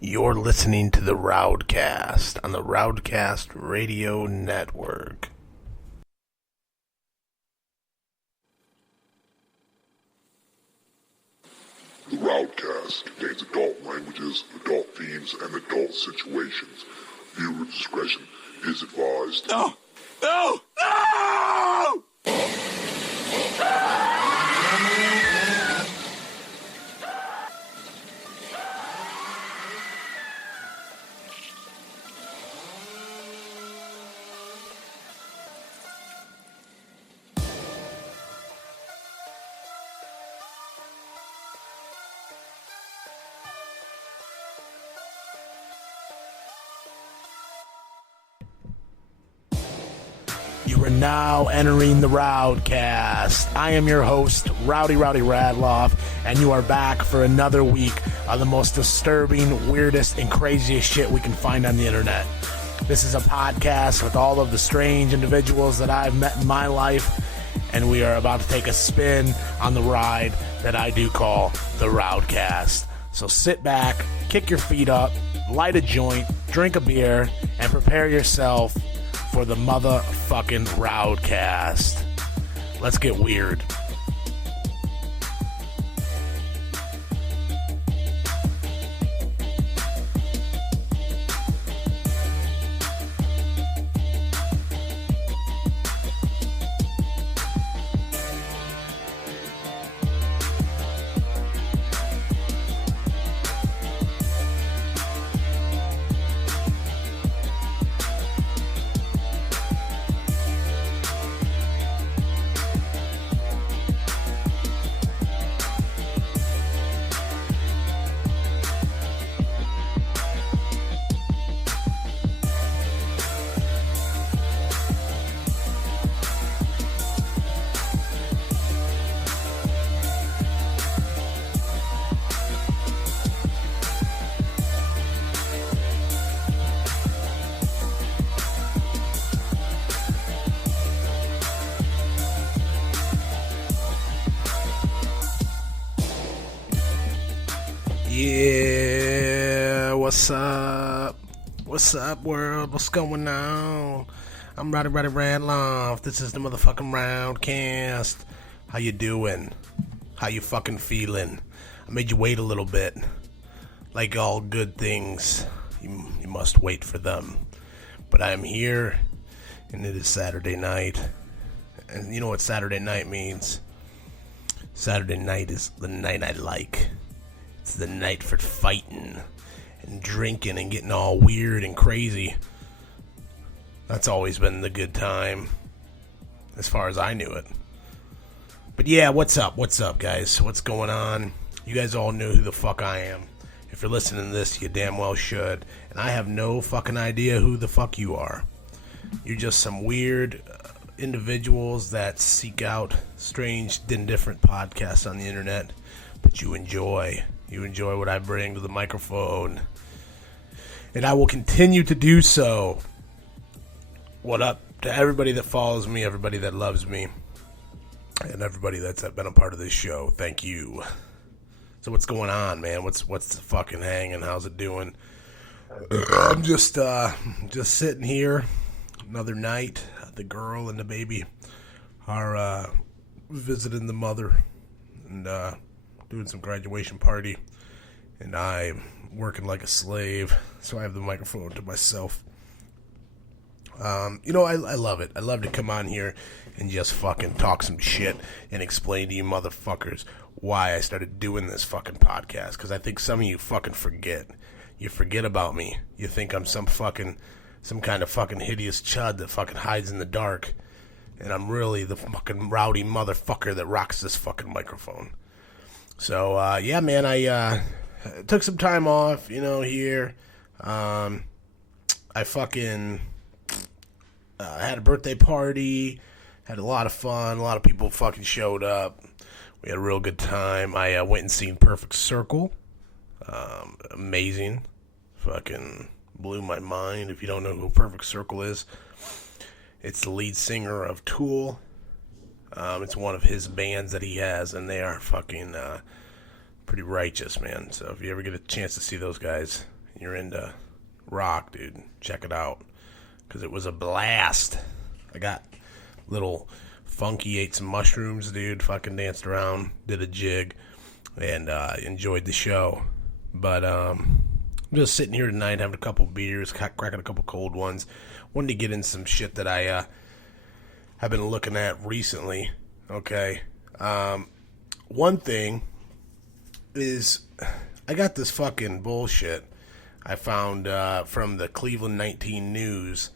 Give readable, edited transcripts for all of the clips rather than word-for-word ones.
You're listening to the RowdCAST on the RowdCAST Radio Network. The RowdCAST contains adult languages, adult themes, and adult situations. Viewer discretion is advised. No! No! No! You are now entering the RowdCAST. I am your host, Rowdy Radloff, and you are back for another week of the most disturbing, weirdest, and craziest shit we can find on the internet. This is a podcast with all of the strange individuals that I've met in my life, and we are about to take a spin on the ride that I do call the RowdCAST. So sit back, kick your feet up, light a joint, drink a beer, and prepare yourself for the motherfucking RowdCAST. Let's get weird. Yeah, what's up? What's up, world? What's going on? I'm Rowdy Radloff. This is the motherfucking RowdCAST. How you doing? How you fucking feeling? I made you wait a little bit. Like all good things, you must wait for them. But I am here, and it is Saturday night. And you know what Saturday night means? Saturday night is the night I like. It's the night for fighting and drinking and getting all weird and crazy. That's always been the good time, as far as I knew it. But yeah, what's up? What's up, guys? What's going on? You guys all know who the fuck I am. If you're listening to this, you damn well should. And I have no fucking idea who the fuck you are. You're just some weird individuals that seek out strange and different podcasts on the internet. But you enjoy what I bring to the microphone. And I will continue to do so. What up to everybody that follows me, everybody that loves me, and everybody that's been a part of this show. Thank you. So what's going on, man? What's the fucking hanging? How's it doing? I'm just sitting here. Another night. The girl and the baby are visiting the mother and doing some graduation party, and I'm working like a slave, so I have the microphone to myself. I love it. I love to come on here and just fucking talk some shit and explain to you motherfuckers why I started doing this fucking podcast, because I think some of you fucking forget. You forget about me. You think I'm some kind of fucking hideous chud that fucking hides in the dark, and I'm really the fucking rowdy motherfucker that rocks this fucking microphone. So, yeah, man, I took some time off, here. I fucking had a birthday party, had a lot of fun, a lot of people fucking showed up. We had a real good time. I went and seen Perfect Circle. Amazing. Fucking blew my mind. If you don't know who Perfect Circle is, it's the lead singer of Tool. It's one of his bands that he has, and they are fucking pretty righteous, man. So if you ever get a chance to see those guys, and you're into rock, dude, check it out. Because it was a blast. I got little funky, ate some mushrooms, dude, fucking danced around, did a jig, and enjoyed the show. But I'm just sitting here tonight having a couple beers, cracking a couple cold ones. Wanted to get in some shit that I have been looking at recently, okay? One thing is I got this fucking bullshit I found from the Cleveland 19 News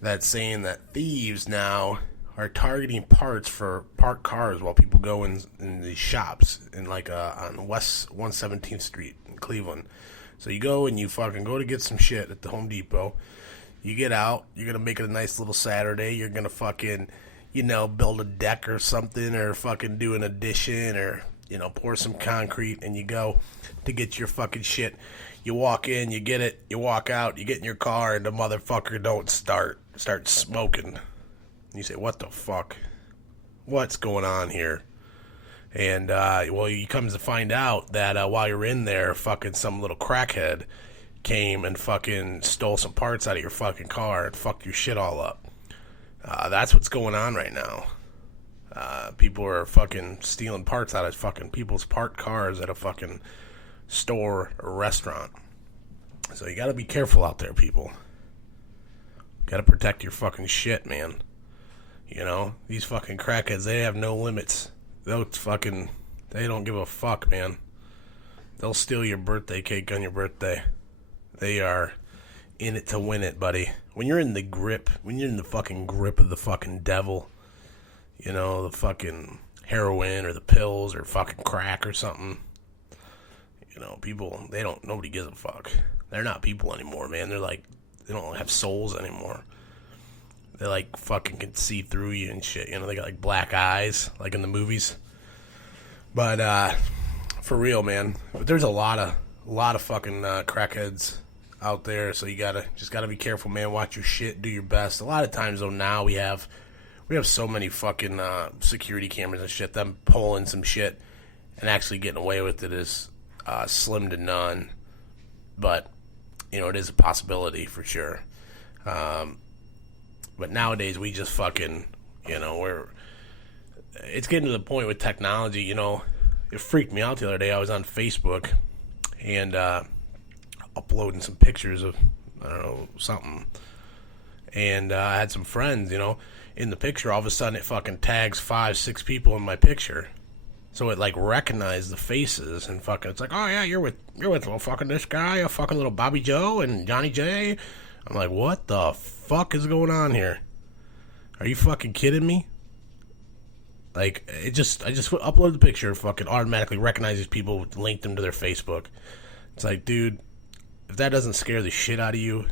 that's saying that thieves now are targeting parts for parked cars while people go in these shops in like on West 117th Street in Cleveland. So you go and you fucking go to get some shit at the Home Depot. You get out. You're gonna make it a nice little Saturday. You're gonna fucking, build a deck or something, or fucking do an addition, or pour some concrete, and you go to get your fucking shit. You walk in, you get it, you walk out, you get in your car, and the motherfucker don't start smoking. You say, what the fuck? What's going on here? And, you come to find out that while you're in there, fucking some little crackhead came and fucking stole some parts out of your fucking car and fucked your shit all up. That's what's going on right now. People are fucking stealing parts out of fucking people's parked cars at a fucking store or restaurant. So you gotta be careful out there, people. Gotta protect your fucking shit, man. These fucking crackheads, they have no limits. They don't give a fuck, man. They'll steal your birthday cake on your birthday. They are in it to win it, buddy. When you're in the fucking grip of the fucking devil, the fucking heroin or the pills or fucking crack or something, people, nobody gives a fuck. They're not people anymore, man. They're like, they don't have souls anymore. They like fucking can see through you and shit. They got like black eyes, like in the movies. But for real, man. But there's a lot of fucking crackheads out there. So you gotta be careful, man. Watch your shit. Do your best. A lot of times though, now we have so many fucking security cameras and shit. Them pulling some shit and actually getting away with it is slim to none. But it is a possibility for sure. But nowadays we just fucking, it's getting to the point with technology, it freaked me out the other day. I was on Facebook and uploading some pictures of, I don't know, something. And I had some friends, in the picture. All of a sudden it fucking tags 5-6 people in my picture. So it like recognized the faces and fucking, it's like, oh yeah, you're with little fucking this guy, a fucking little Bobby Joe and Johnny J. I'm like, what the fuck is going on here? Are you fucking kidding me? Like, I just uploaded the picture, fucking automatically recognizes people, linked them to their Facebook. It's like, dude, if that doesn't scare the shit out of you,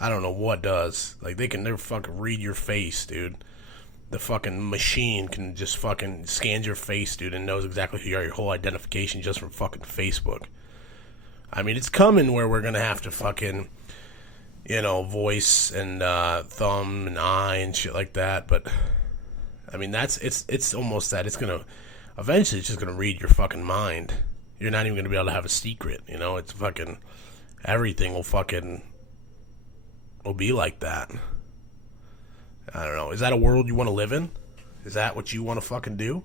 I don't know what does. Like, they can never fucking read your face, dude. The fucking machine can just fucking scans your face, dude, and knows exactly who you are, your whole identification just from fucking Facebook. I mean, it's coming where we're gonna have to fucking, voice and thumb and eye and shit like that, but I mean, it's almost that. It's gonna, eventually it's just gonna read your fucking mind. You're not even gonna be able to have a secret, it's fucking, everything will be like that. I don't know. Is that a world you want to live in? Is that what you want to fucking do?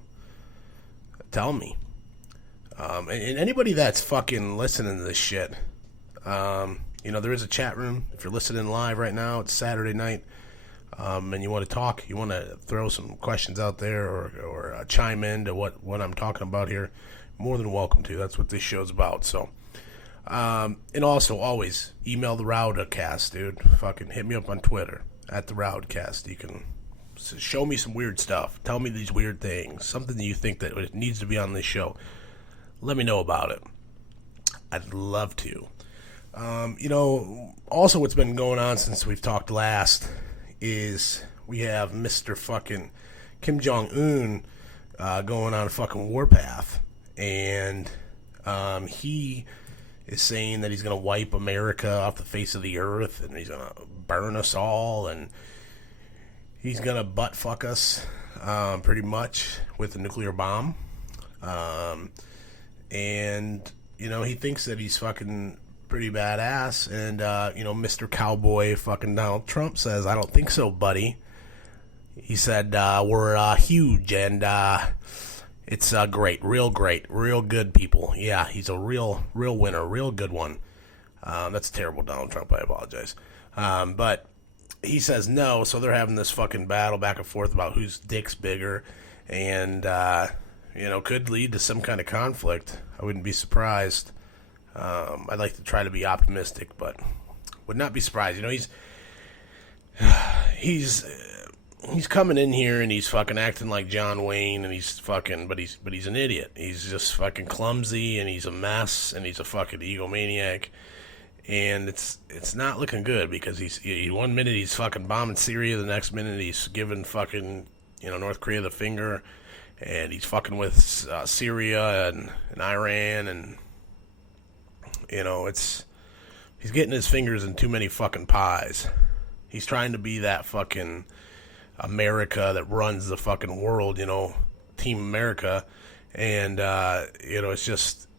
Tell me. And anybody that's fucking listening to this shit, there is a chat room. If you're listening live right now, it's Saturday night, and you want to talk, you want to throw some questions out there or chime in to what I'm talking about here, more than welcome to. That's what this show's about. So, and also always email the RowdCAST, dude. Fucking hit me up on Twitter at the RowdCAST. You can show me some weird stuff. Tell me these weird things. Something that you think that it needs to be on this show. Let me know about it. I'd love to. Also what's been going on since we've talked last is we have Mr. fucking Kim Jong-un going on a fucking warpath. And he is saying that he's going to wipe America off the face of the earth and he's going to burn us all and he's going to butt fuck us pretty much with a nuclear bomb. And he thinks that he's fucking pretty badass. And, Mr. Cowboy fucking Donald Trump says, I don't think so, buddy. He said, we're huge and it's great, real good people. Yeah, he's a real winner, real good one. That's terrible, Donald Trump. I apologize. But he says no, so they're having this fucking battle back and forth about whose dick's bigger, and could lead to some kind of conflict. I wouldn't be surprised. I'd like to try to be optimistic, but would not be surprised. He's coming in here and he's fucking acting like John Wayne, and he's fucking, but he's an idiot. He's just fucking clumsy, and he's a mess, and he's a fucking egomaniac. And it's not looking good, because he's one minute he's fucking bombing Syria, the next minute he's giving fucking North Korea the finger, and he's fucking with Syria and Iran, and he's getting his fingers in too many fucking pies. He's trying to be that fucking America that runs the fucking world, Team America. And,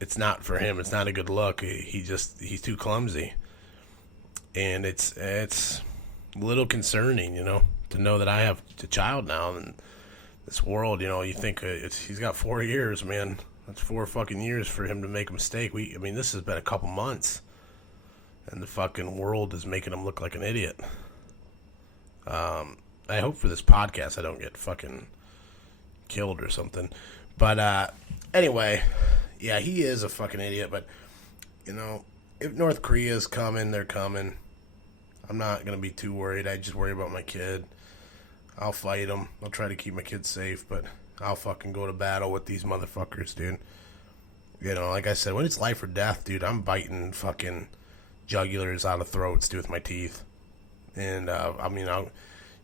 it's not for him. It's not a good look. He's too clumsy. And it's a little concerning, to know that I have a child now in this world. You think he's got 4 years, man. That's 4 fucking years for him to make a mistake. This has been a couple months, and the fucking world is making him look like an idiot. I hope for this podcast I don't get fucking killed or something. But, anyway, yeah, he is a fucking idiot. But, if North Korea's coming, they're coming. I'm not going to be too worried. I just worry about my kid. I'll fight them. I'll try to keep my kid safe, but I'll fucking go to battle with these motherfuckers, dude. Like I said, when it's life or death, dude, I'm biting fucking jugulars out of throats, dude, with my teeth. And, you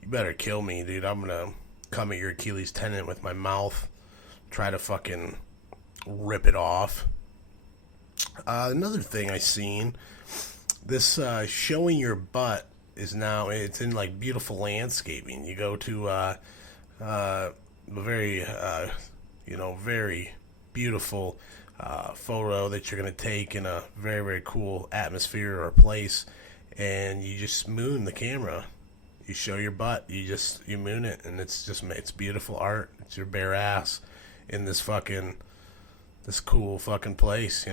better kill me, dude. I'm going to come at your Achilles tendon with my mouth. Try to fucking rip it off. Another thing I seen, this showing your butt is now, it's in like beautiful landscaping. You go to a very, very beautiful photo that you're going to take in a very, very cool atmosphere or place, and you just moon the camera. You show your butt, you moon it, and it's beautiful art. It's your bare ass in this cool fucking place,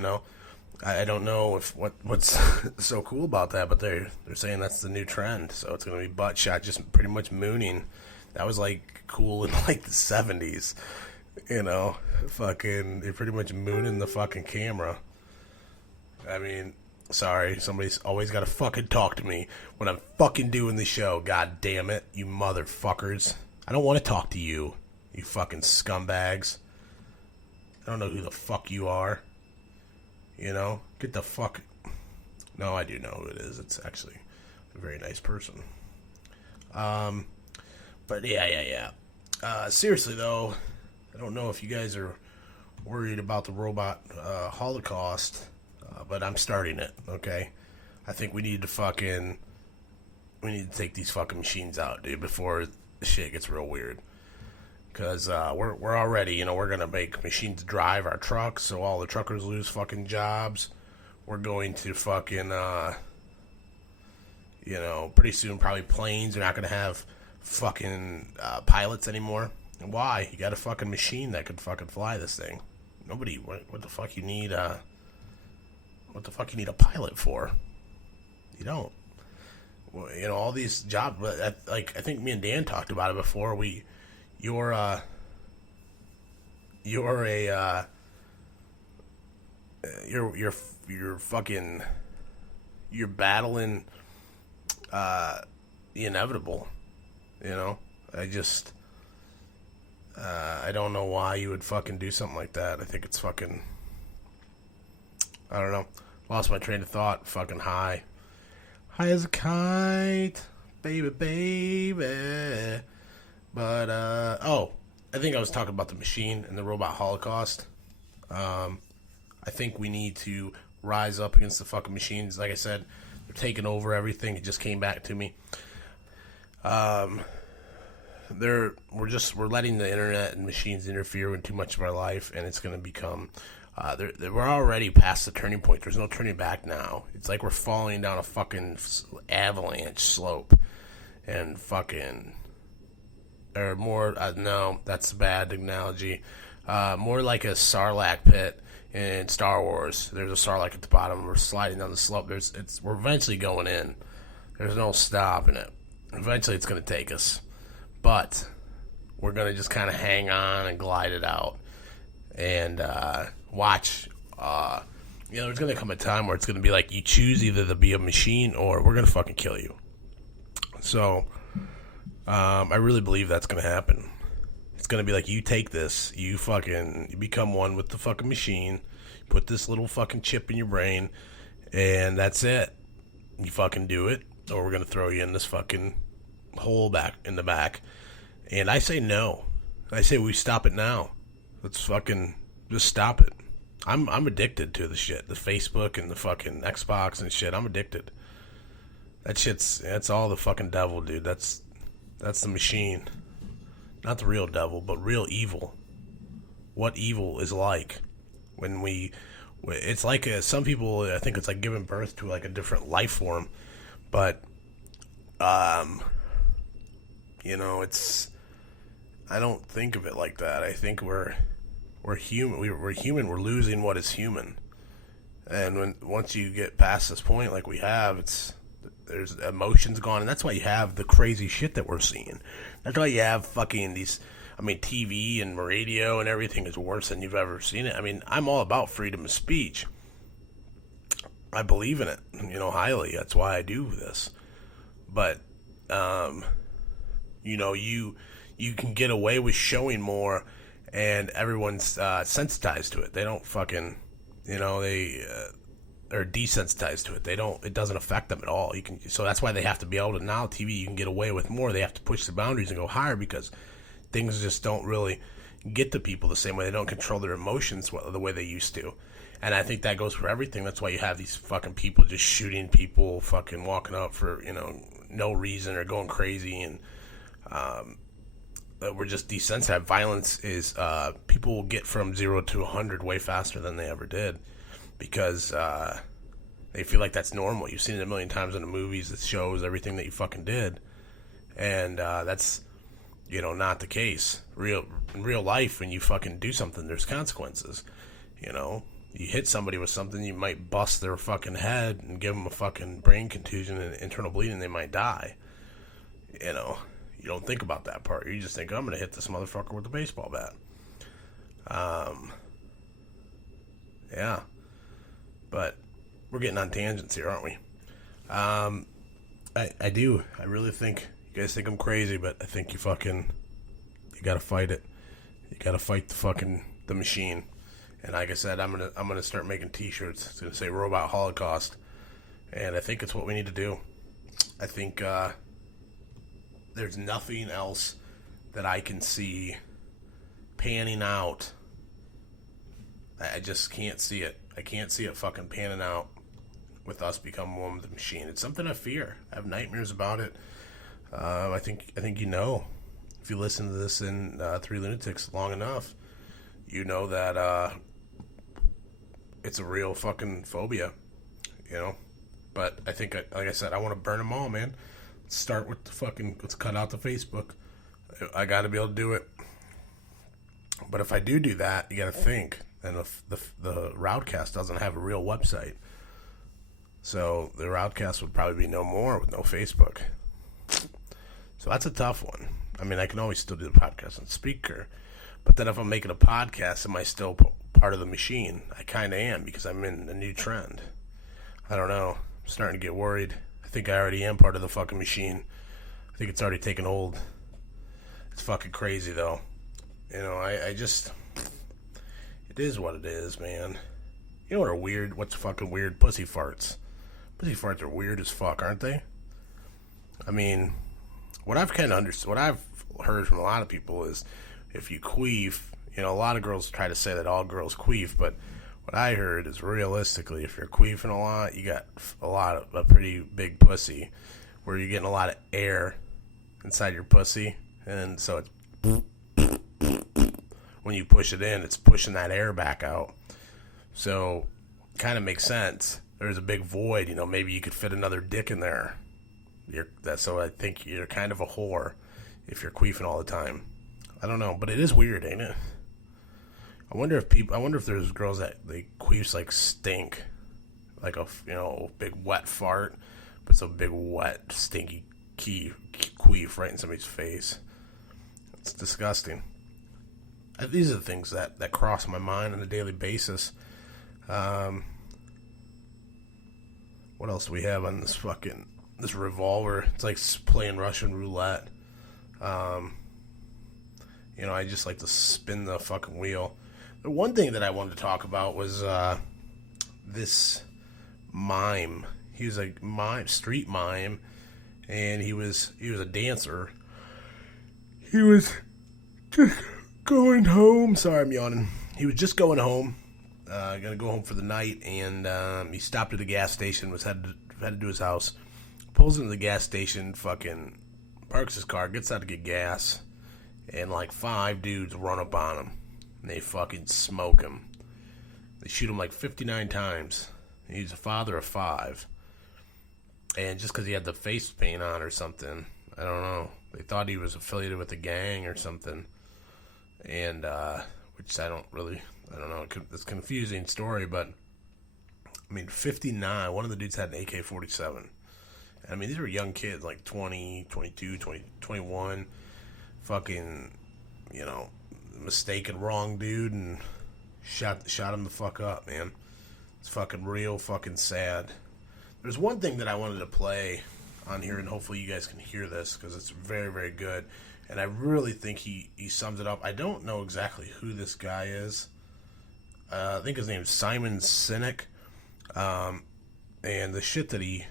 I don't know what's so cool about that, but they're saying that's the new trend. So it's gonna be butt shot, just pretty much mooning. That was like cool in like the 70s, fucking you're pretty much mooning the fucking camera. Sorry, somebody's always gotta fucking talk to me when I'm fucking doing the show. God damn it, you motherfuckers. I don't want to talk to you, you fucking scumbags. I don't know who the fuck you are. Get the fuck... No, I do know who it is. It's actually a very nice person. But yeah. Seriously, though, I don't know if you guys are worried about the robot holocaust, but I'm starting it, okay? I think we need to take these fucking machines out, dude, before the shit gets real weird. Because we're already, we're going to make machines drive our trucks, so all the truckers lose fucking jobs. We're going to fucking, pretty soon probably planes are not going to have fucking pilots anymore. And why? You got a fucking machine that could fucking fly this thing. Nobody, what the fuck you need a pilot for? You don't. Well, all these jobs, I think me and Dan talked about it before. You're battling the inevitable. I don't know why you would fucking do something like that. I think it's fucking, I don't know. Lost my train of thought. Fucking high as a kite, baby. But, I think I was talking about the machine and the robot holocaust. I think we need to rise up against the fucking machines. Like I said, they're taking over everything. It just came back to me. We're letting the internet and machines interfere in too much of our life, and it's going to become We're already past the turning point. There's no turning back now. It's like we're falling down a fucking avalanche slope. And fucking... Or more... no, that's a bad analogy. More like a Sarlacc pit in Star Wars. There's a Sarlacc at the bottom. We're sliding down the slope. We're eventually going in. There's no stopping it. Eventually it's going to take us. But we're going to just kind of hang on and glide it out. And watch. There's going to come a time where it's going to be like you choose either to be a machine or we're going to fucking kill you. So I really believe that's going to happen. It's going to be like you take this, you become one with the fucking machine, put this little fucking chip in your brain, and that's it. You fucking do it, or we're going to throw you in this fucking hole back in the back. And I say no. I say we stop it now. Let's fucking just stop it. I'm addicted to the shit. The Facebook and the fucking Xbox and shit. I'm addicted. That's all the fucking devil, dude. That's the machine. Not the real devil, but real evil. What evil is like when it's like some people, I think it's like giving birth to like a different life form, but it's, I don't think of it like that. I think we're human. We're human. We're losing what is human, and once you get past this point, like we have, there's emotions gone, and that's why you have the crazy shit that we're seeing. That's why you have fucking these. I mean, TV and radio and everything is worse than you've ever seen it. I mean, I'm all about freedom of speech. I believe in it, highly. That's why I do this. But, you can get away with showing more, and everyone's sensitized to it. They don't fucking, they are desensitized to it. It doesn't affect them at all. So that's why they have to be able to, now TV, you can get away with more. They have to push the boundaries and go higher because things just don't really get to people the same way. They don't control their emotions the way they used to. And I think that goes for everything. That's why you have these fucking people just shooting people, fucking walking up for, no reason or going crazy. And we're just desensitized. Violence is, people will get from 0 to 100 way faster than they ever did because they feel like that's normal. You've seen it a million times in the movies, the shows, everything that you fucking did. And that's, not the case. In real life, when you fucking do something, there's consequences. You hit somebody with something, you might bust their fucking head and give them a fucking brain contusion and internal bleeding, they might die. You don't think about that part. You just think, I'm going to hit this motherfucker with a baseball bat. Yeah. But we're getting on tangents here, aren't we? I do. I really think, you guys think I'm crazy, but I think you gotta fight it. You gotta fight the machine. And like I said, I'm gonna start making t-shirts. It's gonna say Robot Holocaust. And I think it's what we need to do. I think, there's nothing else that I can see panning out. I just can't see it. I can't see it fucking panning out with us becoming one with the machine. It's something I fear. I have nightmares about it. I think if you listen to this in Three Lunatics long enough, that it's a real fucking phobia, But I think, like I said, I want to burn them all, man. Let's start with let's cut out the Facebook. I got to be able to do it. But if I do that, you got to think. And the RowdCAST doesn't have a real website. So the RowdCAST would probably be no more with no Facebook. So that's a tough one. I mean, I can always still do the podcast on Speaker. But then if I'm making a podcast, am I still part of the machine? I kind of am because I'm in a new trend. I don't know. I'm starting to get worried. I think I already am part of the fucking machine. I think it's already taken hold. It's fucking crazy, though. I just... It is what it is, man. You know what are weird? What's fucking weird? Pussy farts. Pussy farts are weird as fuck, aren't they? I mean, what I've kind of understood, what I've heard from a lot of people is if you queef, a lot of girls try to say that all girls queef, but what I heard is realistically, if you're queefing a lot, you got a pretty big pussy where you're getting a lot of air inside your pussy, and so it's when you push it in, it's pushing that air back out. So, kind of makes sense. There's a big void, you know, maybe you could fit another dick in there. So I think you're kind of a whore if you're queefing all the time. I don't know, but it is weird, ain't it? I wonder if there's girls that they queefs like stink, like a big wet fart, but some big wet stinky queef right in somebody's face. It's disgusting. These are the things that cross my mind on a daily basis. What else do we have on this revolver? It's like playing Russian roulette. I just like to spin the fucking wheel. The one thing that I wanted to talk about was this mime. He was a street mime, and he was a dancer. He was just going home. Sorry, I'm yawning. He was just going home. Gonna go home for the night, and he stopped at a gas station. Was headed to his house. Pulls into the gas station. Fucking parks his car. Gets out to get gas, and like 5 dudes run up on him. And they fucking smoke him. They shoot him like 59 times. He's a father of 5. And just because he had the face paint on or something, I don't know. They thought he was affiliated with a gang or something. And, which I don't know. It's a confusing story, but, 59. One of the dudes had an AK-47. These were young kids, like 20, 22, 20, 21. Fucking, mistaken wrong dude and shot him the fuck up, man. It's fucking real fucking sad. There's one thing that I wanted to play on here, and hopefully you guys can hear this because it's very, very good, and I really think he sums it up. I don't know exactly who this guy is. I think his name is Simon Sinek, and the shit that he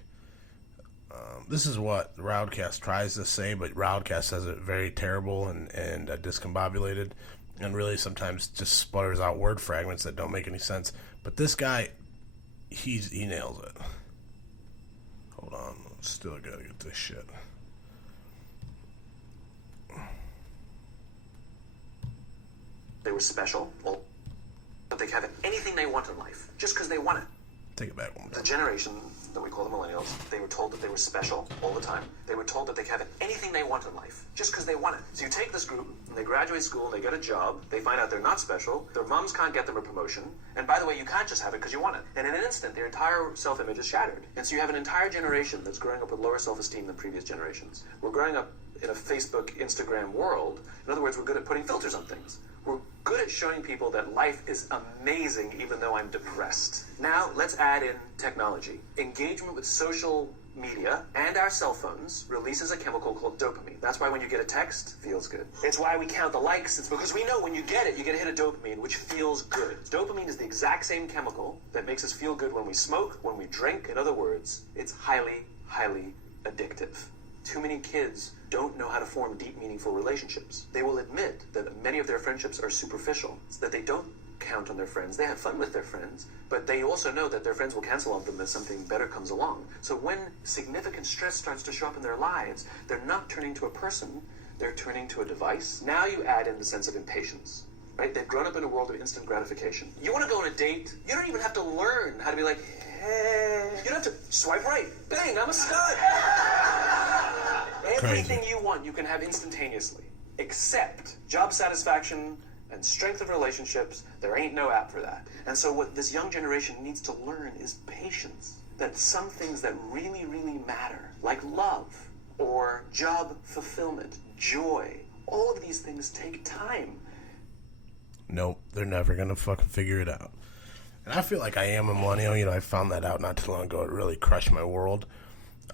this is what RowdCAST tries to say, but RowdCAST says it very terrible and discombobulated, and really sometimes just sputters out word fragments that don't make any sense. But this guy, he nails it. Hold on, still gotta get this shit. They were special, well, but they can have anything they want in life, just because they want it. Take it back one more time. The generation that we call the millennials, they were told that they were special all the time. They were told that they can have anything they want in life, just because they want it. So you take this group, and they graduate school, and they get a job, they find out they're not special, their moms can't get them a promotion, and by the way, you can't just have it because you want it. And in an instant, their entire self-image is shattered. And so you have an entire generation that's growing up with lower self-esteem than previous generations. We're growing up in a Facebook, Instagram world. In other words, we're good at putting filters on things. We're good at showing people that life is amazing even though I'm depressed. Now, let's add in technology. Engagement with social media and our cell phones releases a chemical called dopamine. That's why when you get a text, it feels good. It's why we count the likes. It's because we know when you get it, you get a hit of dopamine, which feels good. Dopamine is the exact same chemical that makes us feel good when we smoke, when we drink. In other words, it's highly, highly addictive. Too many kids don't know how to form deep, meaningful relationships. They will admit that many of their friendships are superficial, that they don't count on their friends. They have fun with their friends, but they also know that their friends will cancel on them as something better comes along. So when significant stress starts to show up in their lives, they're not turning to a person, they're turning to a device. Now you add in the sense of impatience. Right? They've grown up in a world of instant gratification. You want to go on a date, you don't even have to learn how to be like, hey. You don't have to swipe right. Bang, I'm a stud. Everything you want, you can have instantaneously, except job satisfaction and strength of relationships. There ain't no app for that. And so what this young generation needs to learn is patience. That some things that really, really matter, like love or job fulfillment, joy, all of these things take time. Nope, they're never gonna fucking figure it out. And I feel like I am a millennial. I found that out not too long ago. It really crushed my world.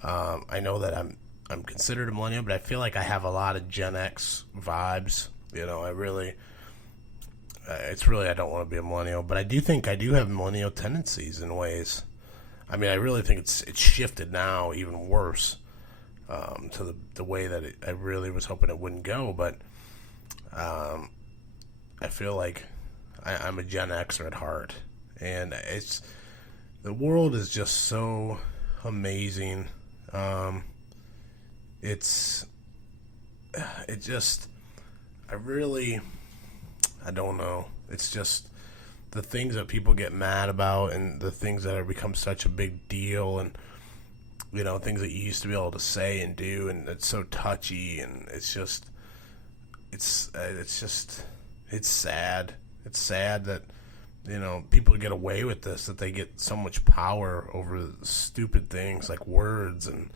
I know that I'm considered a millennial, but I feel like I have a lot of Gen X vibes. I don't want to be a millennial, but I do think I do have millennial tendencies in ways. I really think it's shifted now even worse to the way that I really was hoping it wouldn't go, but I feel like I'm a Gen Xer at heart, and the world is just so amazing. I don't know. It's just the things that people get mad about and the things that have become such a big deal, and you know, things that you used to be able to say and do, and it's so touchy, and it's sad. It's sad that, you know, people get away with this, that they get so much power over stupid things like words and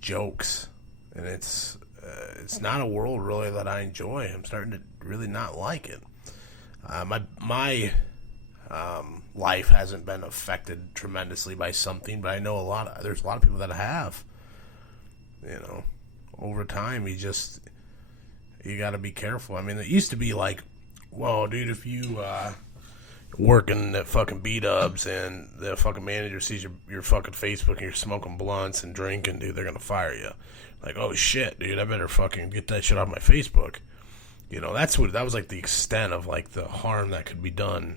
jokes, and it's not a world really that I enjoy. I'm starting to really not like it. My life hasn't been affected tremendously by something, but I know there's a lot of people that have. You know, over time, you got to be careful. I mean, it used to be like, whoa, dude, if you working at fucking B-dubs and the fucking manager sees your fucking Facebook and you're smoking blunts and drinking, dude, they're gonna fire you. Like, oh shit, dude, I better fucking get that shit off my Facebook. You know, that was like the extent of like the harm that could be done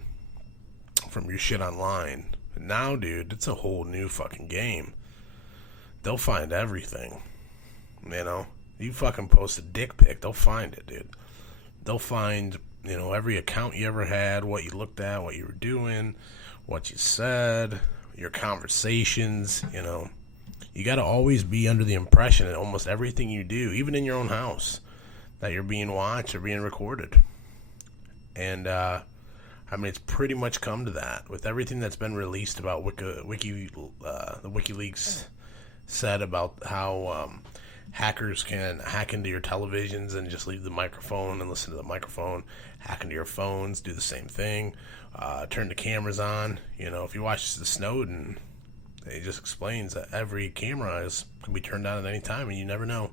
from your shit online. And now, dude, it's a whole new fucking game. They'll find everything. You know, you fucking post a dick pic, they'll find it, dude. They'll find, you know, every account you ever had, what you looked at, what you were doing, what you said, your conversations, you know. You got to always be under the impression that almost everything you do, even in your own house, that you're being watched or being recorded. And, I mean, it's pretty much come to that. With everything that's been released about the WikiLeaks said about how hackers can hack into your televisions and just leave the microphone and listen to the microphone, hack into your phones, do the same thing, turn the cameras on. You know, if you watch the Snowden, it just explains that every camera can be turned on at any time, and you never know.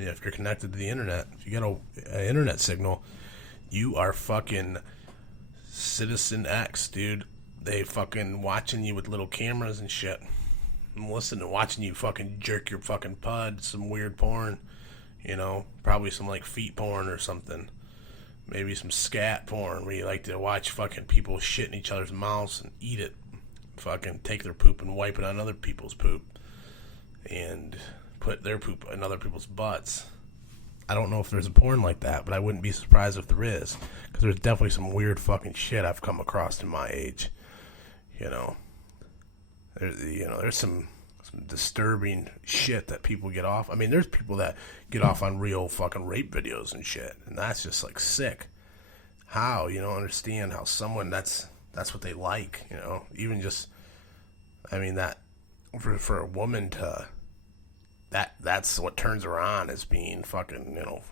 If you're connected to the internet, if you get an internet signal, you are fucking Citizen X, dude. They fucking watching you with little cameras and shit. And listening, watching you fucking jerk your fucking pud, some weird porn. You know, probably some like feet porn or something. Maybe some scat porn where you like to watch fucking people shit in each other's mouths and eat it. Fucking take their poop and wipe it on other people's poop. And put their poop in other people's butts. I don't know if there's a porn like that, but I wouldn't be surprised if there is. Because there's definitely some weird fucking shit I've come across in my age. You know. There's some disturbing shit that people get off. I mean, there's people that get off on real fucking rape videos and shit. And that's just like sick. How? You don't understand how someone, that's what they like. You know. Even just, I mean, that, for a woman to, that's what turns her on, is being fucking, you know,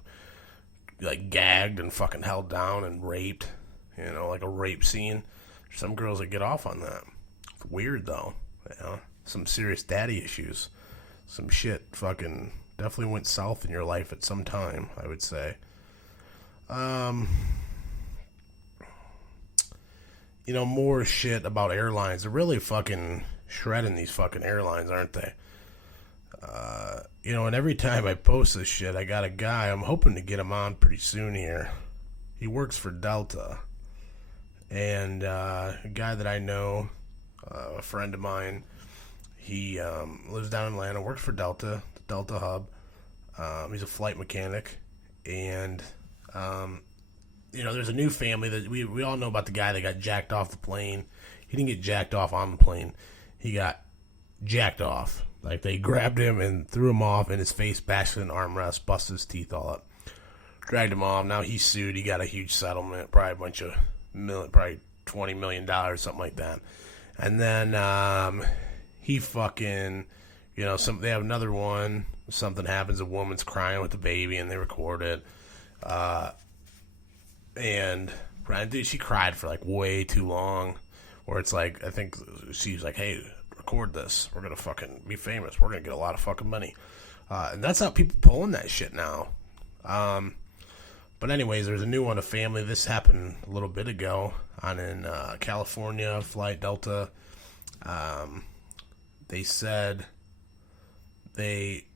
like gagged and fucking held down and raped, you know, like a rape scene. There's some girls that get off on that. It's weird though, you know, some serious daddy issues, some shit fucking definitely went south in your life at some time, I would say. You know, more shit about airlines. They're really fucking shredding these fucking airlines, aren't they? You know, and every time I post this shit, I got a guy, I'm hoping to get him on pretty soon here. He works for Delta. And a guy that I know, a friend of mine, he lives down in Atlanta, works for Delta, the Delta hub. He's a flight mechanic. And, you know, there's a new family that we all know about, the guy that got jacked off the plane. He didn't get jacked off on the plane. He got jacked off. Like, they grabbed him and threw him off, and his face bashed in an armrest, busted his teeth all up. Dragged him off. Now he's sued. He got a huge settlement, probably a bunch of probably $20 million, something like that. And then he fucking, you know, they have another one. Something happens, a woman's crying with the baby, and they record it. And dude, she cried for like way too long. Where it's like, I think she's like, hey, record this. We're going to fucking be famous. We're going to get a lot of fucking money. And that's how people pulling that shit now. But anyways, there's a new one, a family. This happened a little bit ago in California, flight Delta. They said they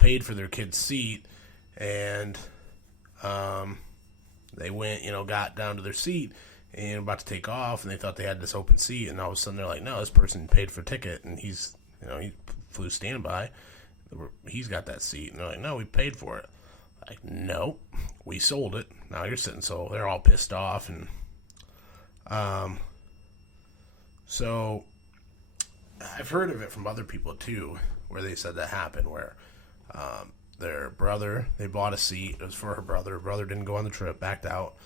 paid for their kid's seat, and they went, you know, got down to their seat and about to take off, and they thought they had this open seat, and all of a sudden they're like, no, this person paid for a ticket, and he's, you know, he flew standby. He's got that seat, and they're like, no, we paid for it. Like, nope, we sold it. Now you're sitting, so they're all pissed off. And so I've heard of it from other people too, where they said that happened, where their brother, they bought a seat. It was for her brother. Her brother didn't go on the trip, backed out.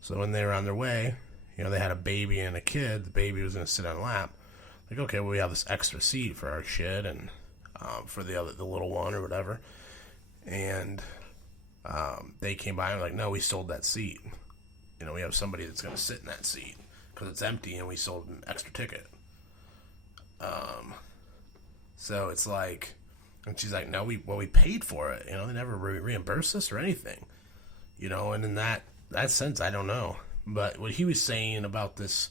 So when they were on their way, they had a baby and a kid. The baby was going to sit on the lap. Like, okay, well, we have this extra seat for our shit and for the little one or whatever. And they came by and were like, no, we sold that seat. We have somebody that's going to sit in that seat because it's empty, and we sold an extra ticket. So it's like, and she's like, no, we paid for it. They never reimbursed us or anything. And in that sense, I don't know. But what he was saying about this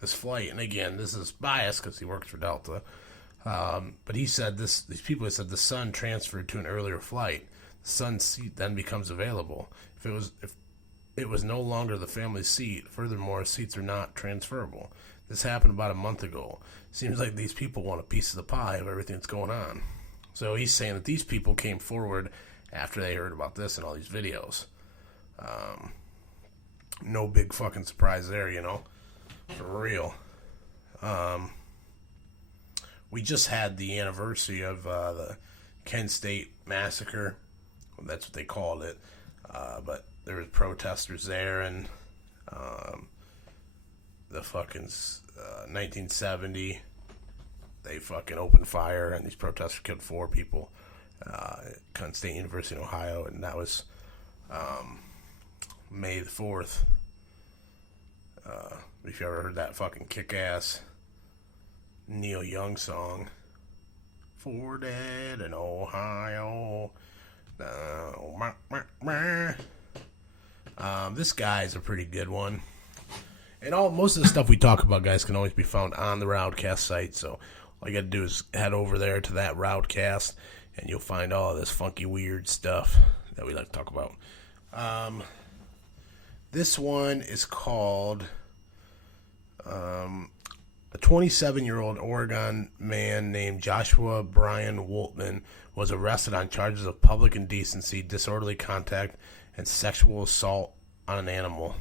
this flight, and again, this is biased because he works for Delta, but he said these people said the son transferred to an earlier flight. The son's seat then becomes available. If it was no longer the family seat, furthermore, seats are not transferable. This happened about a month ago. Seems like these people want a piece of the pie of everything that's going on. So he's saying that these people came forward after they heard about this and all these videos. No big fucking surprise there, for real. We just had the anniversary of the Kent State massacre. Well, that's what they called it. But there was protesters there, and the fucking 1970, they fucking opened fire, and these protesters killed 4 people at Kent State University in Ohio, and that was May the 4th. If you ever heard that fucking kick-ass Neil Young song, "For Dead in Ohio." This guy's a pretty good one. And most of the stuff we talk about, guys, can always be found on the RowdCAST site. So all you got to do is head over there to that RowdCAST, and you'll find all this funky, weird stuff that we like to talk about. This one is called a 27-year-old Oregon man named Joshua Brian Woltman was arrested on charges of public indecency, disorderly contact, and sexual assault on an animal.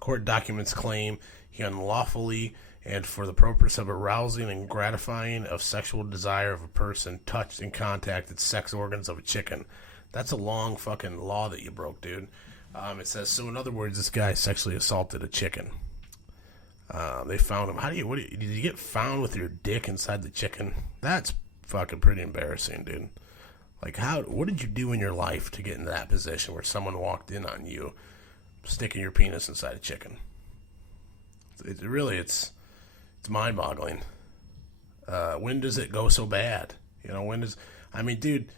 Court documents claim he unlawfully and for the purpose of arousing and gratifying of sexual desire of a person touched and contacted sex organs of a chicken. That's a long fucking law that you broke, dude. It says, so in other words, this guy sexually assaulted a chicken. They found him. Did you get found with your dick inside the chicken? That's fucking pretty embarrassing, dude. Like, what did you do in your life to get into that position where someone walked in on you sticking your penis inside a chicken? It's mind-boggling. When does it go so bad? Dude,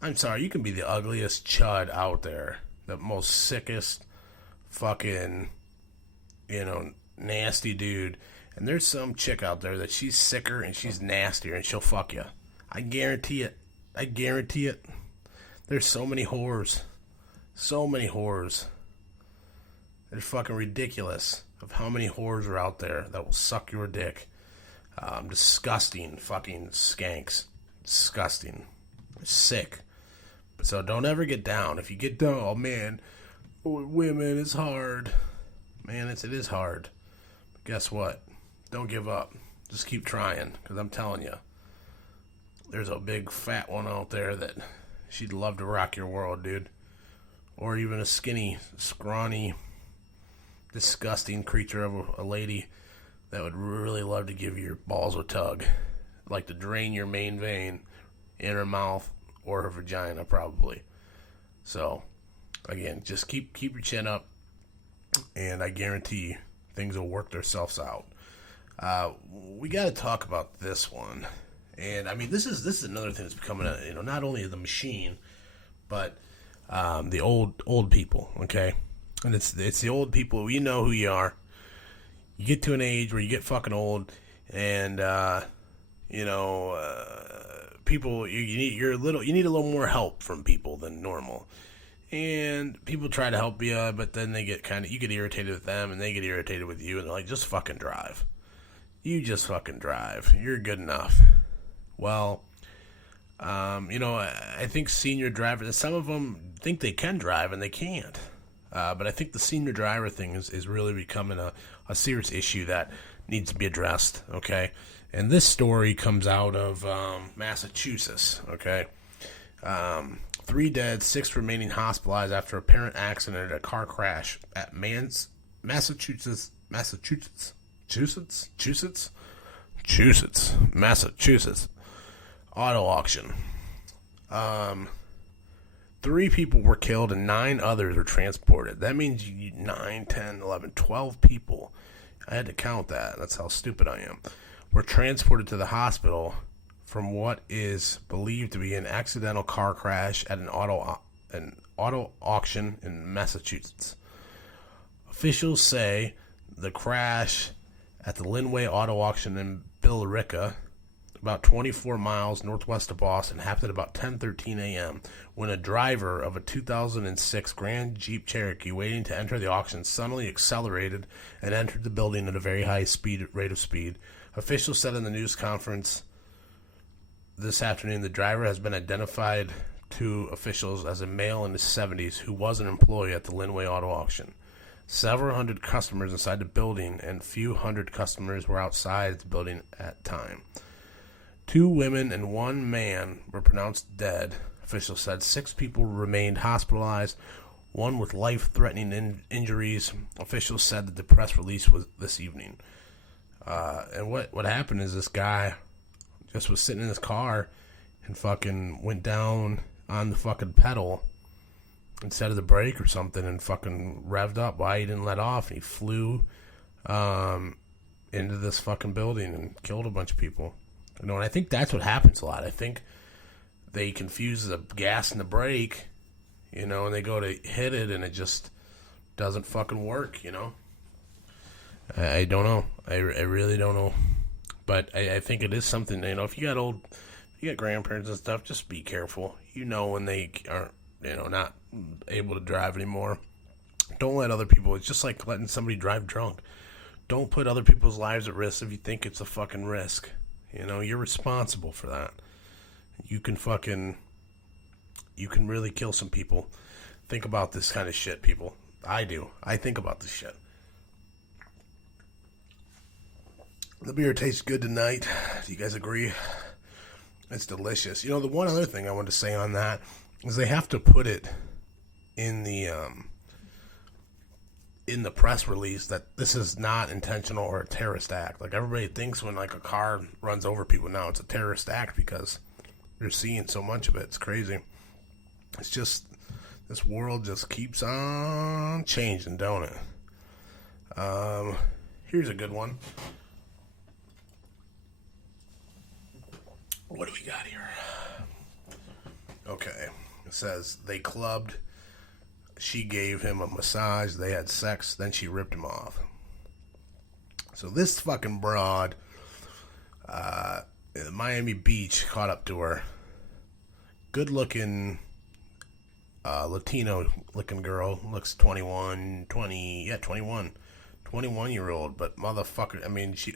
I'm sorry, you can be the ugliest chud out there, the most sickest fucking, nasty dude, and there's some chick out there that she's sicker and she's nastier and she'll fuck you. I guarantee it. There's so many whores. They're fucking ridiculous of how many whores are out there that will suck your dick. Disgusting fucking skanks. Disgusting. They're sick. So don't ever get down. If you get down, oh man, women, it's hard. Man, it is hard. But guess what? Don't give up. Just keep trying, because I'm telling you, there's a big fat one out there that she'd love to rock your world, dude. Or even a skinny, scrawny, disgusting creature of a lady that would really love to give your balls a tug. Like to drain your main vein in her mouth or her vagina, probably. So, again, just keep your chin up, and I guarantee things will work themselves out. We got to talk about this one. And I mean, this is another thing that's becoming not only the machine, but the old people. Okay, and it's the old people. You know who you are. You get to an age where you get fucking old, and people you need a little more help from people than normal. And people try to help you, but then you get irritated with them, and they get irritated with you, and they're like, just fucking drive. You just fucking drive. You're good enough. Well, I think senior drivers, some of them think they can drive and they can't. But I think the senior driver thing is really becoming a serious issue that needs to be addressed, okay? And this story comes out of Massachusetts, okay? 3 dead, 6 remaining hospitalized after apparent accident at a car crash at Massachusetts auto auction. 3 people were killed and 9 others were transported. That means 9, 10, 11, 12 people. I had to count that. That's how stupid I am. Were transported to the hospital from what is believed to be an accidental car crash at an auto auction in Massachusetts. Officials say the crash at the Linway Auto Auction in Billerica, about 24 miles northwest of Boston, happened at about 10:13 a.m. when a driver of a 2006 Grand Jeep Cherokee waiting to enter the auction suddenly accelerated and entered the building at a very high rate of speed. Officials said in the news conference this afternoon the driver has been identified to officials as a male in his 70s who was an employee at the Linway Auto Auction. Several hundred customers inside the building and a few hundred customers were outside the building at the time. 2 women and 1 man were pronounced dead. Officials said 6 people remained hospitalized, 1 with life-threatening injuries. Officials said that the press release was this evening. And what happened is this guy just was sitting in his car and fucking went down on the fucking pedal instead of the brake or something and fucking revved up. Why he didn't let off? And he flew into this fucking building and killed a bunch of people. And I think that's what happens a lot. I think they confuse the gas and the brake, and they go to hit it and it just doesn't fucking work, I don't know. I really don't know. But I think it is something, if you got grandparents and stuff, just be careful. When they aren't, not able to drive anymore. Don't let other people, it's just like letting somebody drive drunk. Don't put other people's lives at risk if you think it's a fucking risk. You're responsible for that. You can really kill some people. Think about this kind of shit, people. I do. I think about this shit. The beer tastes good tonight. Do you guys agree? It's delicious. The one other thing I wanted to say on that is they have to put it in the press release that this is not intentional or a terrorist act. Like everybody thinks when like a car runs over people now it's a terrorist act because you're seeing so much of it. It's crazy. It's just this world just keeps on changing, don't it? Here's a good one. What do we got here? Okay. It says they clubbed. She gave him a massage. They had sex. Then she ripped him off. So this fucking broad, Miami Beach, caught up to her. Good-looking, Latino-looking girl. Looks 21. 21-year-old. But motherfucker,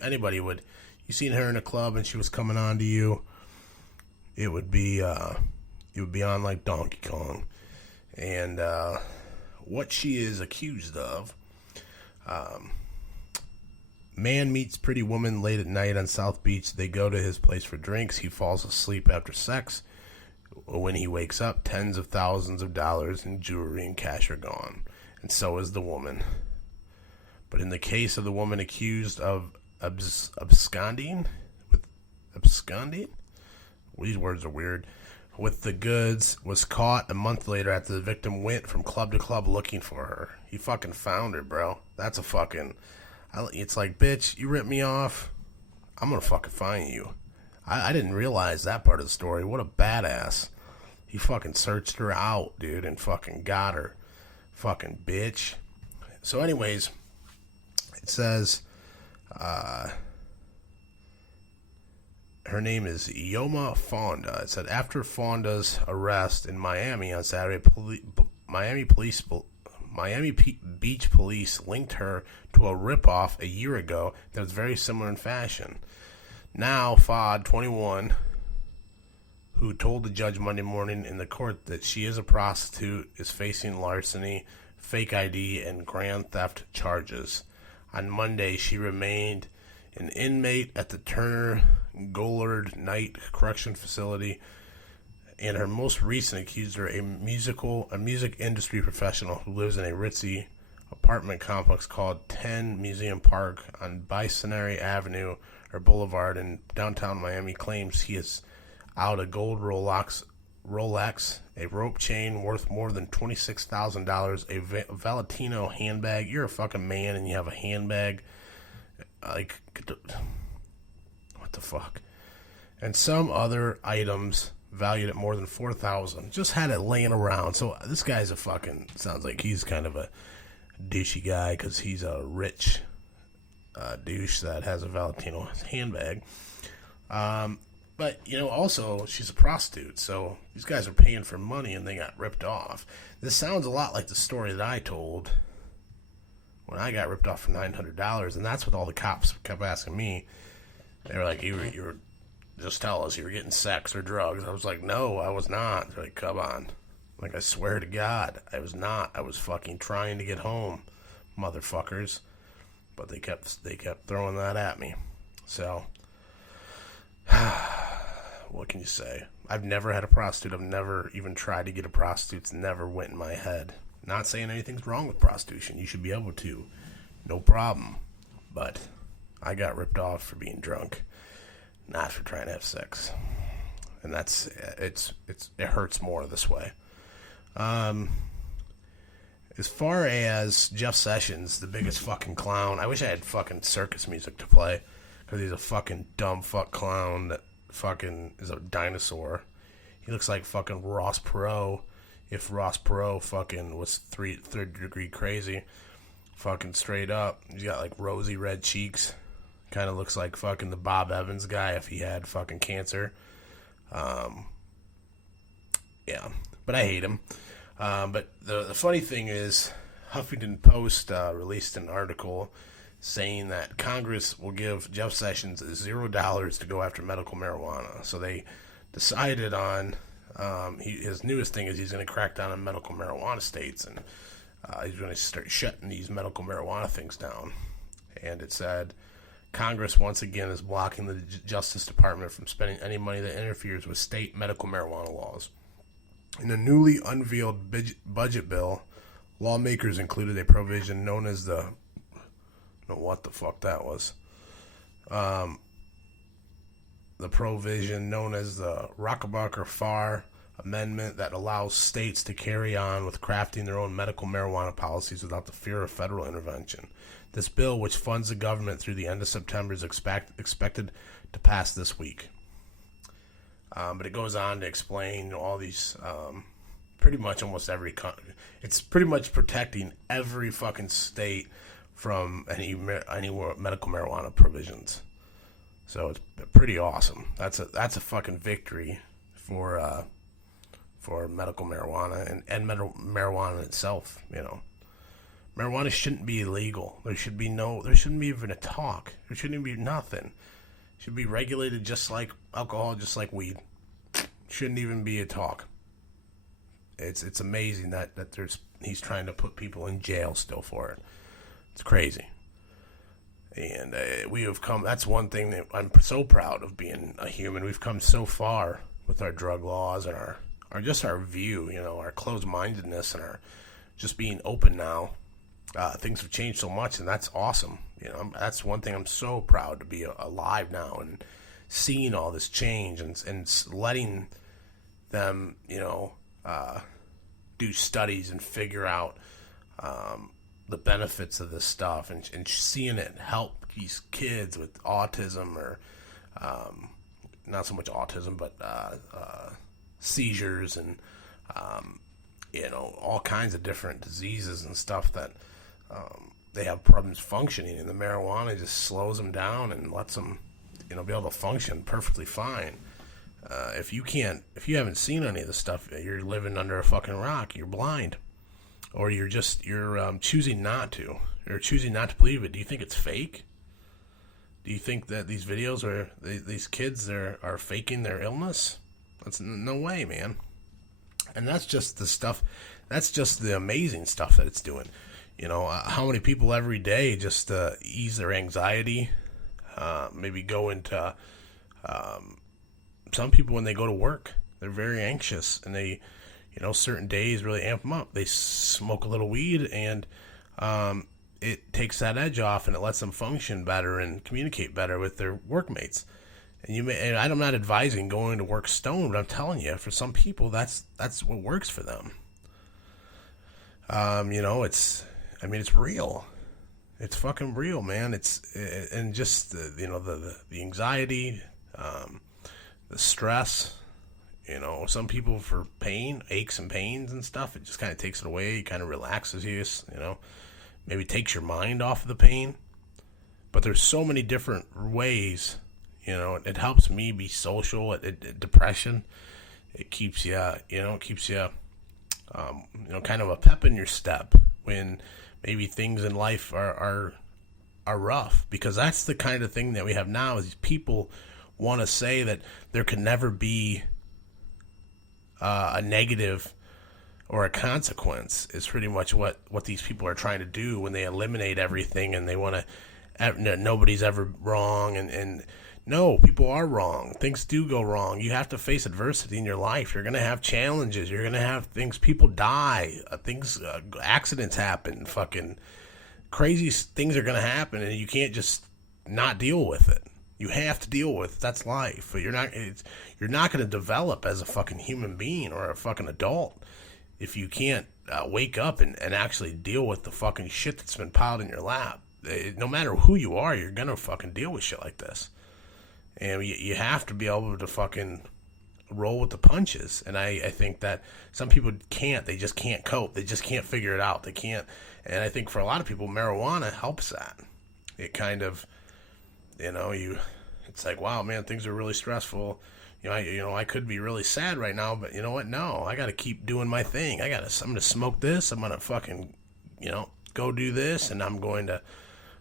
anybody would. You seen her in a club and she was coming on to you. It would be on like Donkey Kong. And what she is accused of, man meets pretty woman late at night on South Beach. They go to his place for drinks. He falls asleep after sex. When he wakes up, tens of thousands of dollars in jewelry and cash are gone. And so is the woman. But in the case of the woman accused of absconding? These words are weird. With the goods, was caught a month later after the victim went from club to club looking for her. He fucking found her, bro. That's a fucking... It's like, bitch, you ripped me off. I'm gonna fucking find you. I didn't realize that part of the story. What a badass. He fucking searched her out, dude, and fucking got her. Fucking bitch. So anyways, it says... her name is Yoma Fonda. It said after Fonda's arrest in Miami on Saturday, Miami Beach police linked her to a ripoff a year ago that was very similar in fashion. Now, Fod, 21, who told the judge Monday morning in the court that she is a prostitute, is facing larceny, fake ID, and grand theft charges. On Monday, she remained an inmate at the Turner Gollard Night Correction Facility, and her most recent accuser, a music industry professional who lives in a ritzy apartment complex called 10 Museum Park on Bicentenary Avenue or Boulevard in downtown Miami, claims he is out a gold Rolex, a rope chain worth more than $26,000, a Valentino handbag. You're a fucking man and you have a handbag. Like, what the fuck? And some other items valued at more than $4,000. Just had it laying around. So this guy's a fucking, sounds like he's kind of a douchey guy because he's a rich douche that has a Valentino handbag. But, you know, also, she's a prostitute, so these guys are paying for money and they got ripped off. This sounds a lot like the story that I told when I got ripped off for $900, and that's what all the cops kept asking me. They were like, you were just tell us you were getting sex or drugs. I was like, no, I was not. They're like, come on. Like, I swear to God, I was not. I was fucking trying to get home, motherfuckers. But they kept throwing that at me. So, what can you say? I've never had a prostitute. I've never even tried to get a prostitute. It's never went in my head. Not saying anything's wrong with prostitution. You should be able to. No problem. But I got ripped off for being drunk, not for trying to have sex. And it hurts more this way. As far as Jeff Sessions, the biggest fucking clown, I wish I had fucking circus music to play, because he's a fucking dumb fuck clown that fucking is a dinosaur. He looks like fucking Ross Perot, if Ross Perot fucking was third degree crazy. Fucking straight up. He's got like rosy red cheeks. Kind of looks like fucking the Bob Evans guy if he had fucking cancer. Yeah, but I hate him. But the funny thing is, Huffington Post released an article saying that Congress will give Jeff Sessions $0 to go after medical marijuana. So they decided on his newest thing is he's going to crack down on medical marijuana states, and he's going to start shutting these medical marijuana things down. And it said, Congress once again is blocking the Justice Department from spending any money that interferes with state medical marijuana laws. In a newly unveiled budget bill, lawmakers included a provision known as the... I don't know what the fuck that was. The provision known as the Rockefeller-Farr Amendment that allows states to carry on with crafting their own medical marijuana policies without the fear of federal intervention. This bill, which funds the government through the end of September, is expected to pass this week. But it goes on to explain all these, pretty much almost every country. It's pretty much protecting every fucking state from any medical marijuana provisions. So it's pretty awesome. That's a fucking victory for medical marijuana and medical marijuana itself. You know, marijuana shouldn't be illegal. There shouldn't be even a talk. There shouldn't be nothing. It should be regulated just like alcohol, just like weed. Shouldn't even be a talk. It's amazing that he's trying to put people in jail still for it. It's crazy. And we have come, that's one thing that I'm so proud of being a human. We've come so far with our drug laws and our just our view, you know, our closed-mindedness and our just being open now. Things have changed so much, and that's awesome. You know, that's one thing I'm so proud to be alive now and seeing all this change and letting them, you know, do studies and figure out the benefits of this stuff and seeing it help these kids with autism or not so much autism, but seizures and you know, all kinds of different diseases and stuff that they have problems functioning, and the marijuana just slows them down and lets them, you know, be able to function perfectly fine. If you haven't seen any of this stuff, you're living under a fucking rock. You're blind, or you're choosing not to, or choosing not to believe it. Do you think it's fake? Do you think that these videos these kids are faking their illness? That's no way, man. And that's just the stuff. That's just the amazing stuff that it's doing. You know, how many people every day just ease their anxiety, maybe go into, some people when they go to work, they're very anxious, and they, you know, certain days really amp them up. They smoke a little weed, and it takes that edge off, and it lets them function better and communicate better with their workmates. And I'm not advising going to work stoned, but I'm telling you, for some people, that's what works for them. You know, it's real. It's fucking real, man. And just the anxiety, the stress. You know, some people for pain, aches and pains and stuff, it just kind of takes it away. It kind of relaxes you. You know, maybe takes your mind off of the pain. But there's so many different ways. You know, it helps me be social. Depression, it keeps you, kind of a pep in your step when maybe things in life are rough. Because that's the kind of thing that we have now, is these people want to say that there can never be a negative or a consequence. Is pretty much what these people are trying to do when they eliminate everything, and they want to, nobody's ever wrong, and no, people are wrong. Things do go wrong. You have to face adversity in your life. You're going to have challenges. You're going to have things. People die. Accidents happen. Fucking crazy things are going to happen, and you can't just not deal with it. You have to deal with it. That's life. But you're not going to develop as a fucking human being or a fucking adult if you can't wake up and actually deal with the fucking shit that's been piled in your lap. No matter who you are, you're going to fucking deal with shit like this. And you have to be able to fucking roll with the punches. And I think that some people can't. They just can't cope. They just can't figure it out. They can't. And I think for a lot of people, marijuana helps that. It kind of, it's like, wow, man, things are really stressful. I could be really sad right now, but you know what? No, I got to keep doing my thing. I'm going to smoke this. I'm going to fucking, go do this. And I'm going to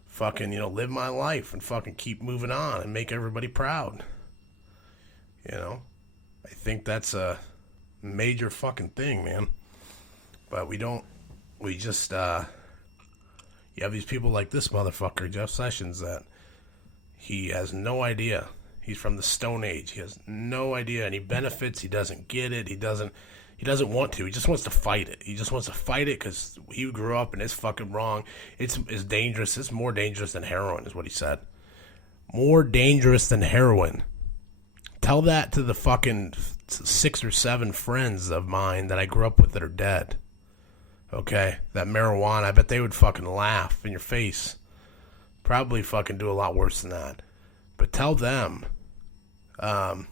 fucking, live my life and fucking keep moving on and make everybody proud. I think that's a major fucking thing, man. But you have these people like this motherfucker, Jeff Sessions, that he has no idea. He's from the Stone Age. He has no idea any benefits. He doesn't get it. He doesn't want to. He just wants to fight it. He just wants to fight it because he grew up and it's fucking wrong. It's dangerous. It's more dangerous than heroin, is what he said. More dangerous than heroin. Tell that to the fucking 6 or 7 friends of mine that I grew up with that are dead. Okay? That marijuana, I bet they would fucking laugh in your face. Probably fucking do a lot worse than that. But tell them, that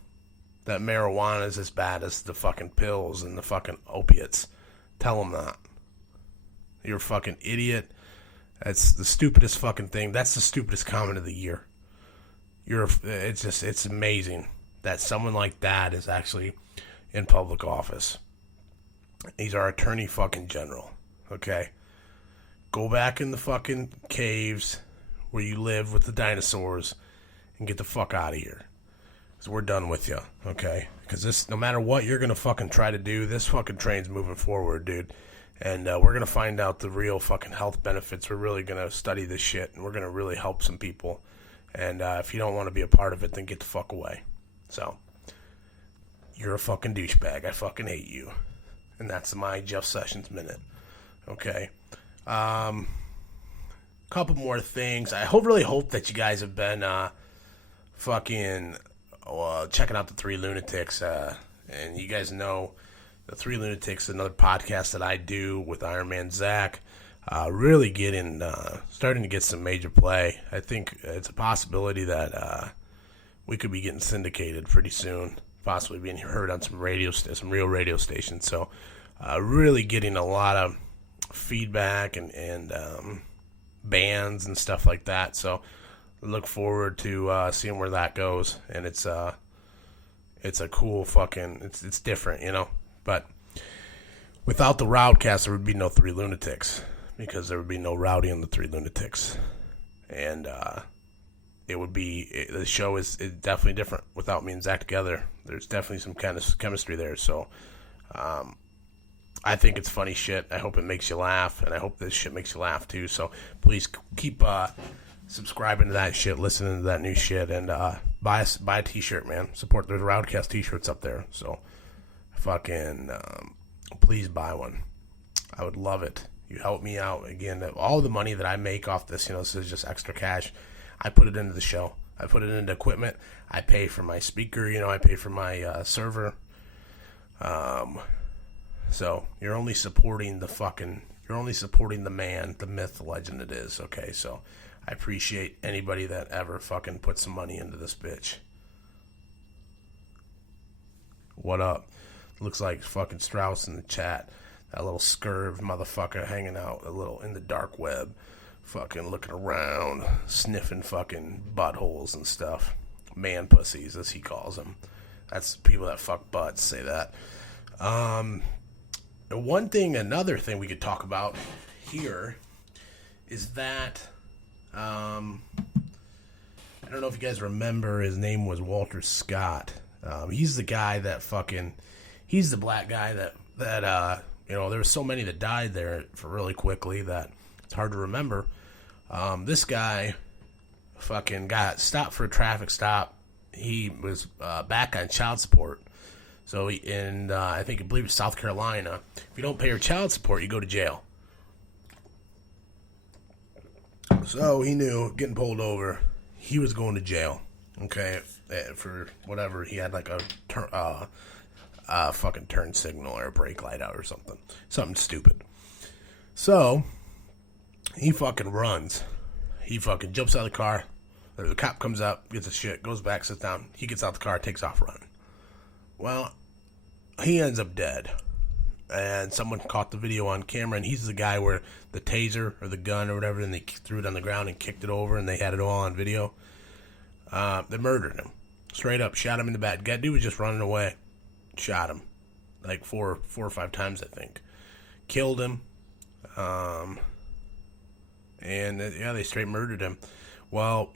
marijuana is as bad as the fucking pills and the fucking opiates. Tell them that. You're a fucking idiot. That's the stupidest fucking thing. That's the stupidest comment of the year. It's amazing that someone like that is actually in public office. He's our attorney fucking general. Okay? Go back in the fucking caves where you live with the dinosaurs and get the fuck out of here. So we're done with you, okay? Because this, no matter what you're going to fucking try to do, this fucking train's moving forward, dude. And we're going to find out the real fucking health benefits. We're really going to study this shit, and we're going to really help some people. And if you don't want to be a part of it, then get the fuck away. So, you're a fucking douchebag. I fucking hate you. And that's my Jeff Sessions minute, okay? Couple more things. I really hope that you guys have been fucking... checking out the Three Lunatics, and you guys know the Three Lunatics, another podcast that I do with Iron Man Zach, really starting to get some major play. I think it's a possibility that we could be getting syndicated pretty soon, possibly being heard on some real radio stations. So, really getting a lot of feedback and bands and stuff like that. So. Look forward to seeing where that goes, and it's a cool fucking it's different, but without the RowdCAST there would be no Three Lunatics, because there would be no Rowdy and the Three Lunatics, and it would be, the show is definitely different without me and Zach together. There's definitely some kind of chemistry there. So, I think it's funny shit. I hope it makes you laugh, and I hope this shit makes you laugh too. So please keep subscribing to that shit, listening to that new shit, and buy a t-shirt, man. Support. There's RowdCAST t-shirts up there. So fucking please buy one. I would love it. You help me out. Again, all the money that I make off this, this is just extra cash. I put it into the show. I put it into equipment. I pay for my speaker. I pay for my server. So you're only supporting the man, the myth, the legend it is. Okay, so I appreciate anybody that ever fucking put some money into this bitch. What up? Looks like fucking Strauss in the chat. That little scurv motherfucker hanging out a little in the dark web. Fucking looking around, sniffing fucking buttholes and stuff. Man pussies, as he calls them. That's people that fuck butts say that. Another thing we could talk about here is that, I don't know if you guys remember, his name was Walter Scott. He's the guy that he's the black guy that there were so many that died there for really quickly that it's hard to remember. This guy fucking got stopped for a traffic stop. He was back on child support. So I believe it's South Carolina. If you don't pay your child support, you go to jail. So he knew, getting pulled over, he was going to jail. Okay, for whatever, he had like a fucking turn signal or a brake light out or something stupid. So he fucking runs. He fucking jumps out of the car. The cop comes up, gets his shit, goes back, sits down. He gets out the car, takes off running. Well, he ends up dead. And someone caught the video on camera, and he's the guy where the taser or the gun or whatever, and they threw it on the ground and kicked it over, and they had it all on video. They murdered him. Straight up, shot him in the back. That dude was just running away. Shot him. Like four or five times, I think. Killed him. They straight murdered him. Well,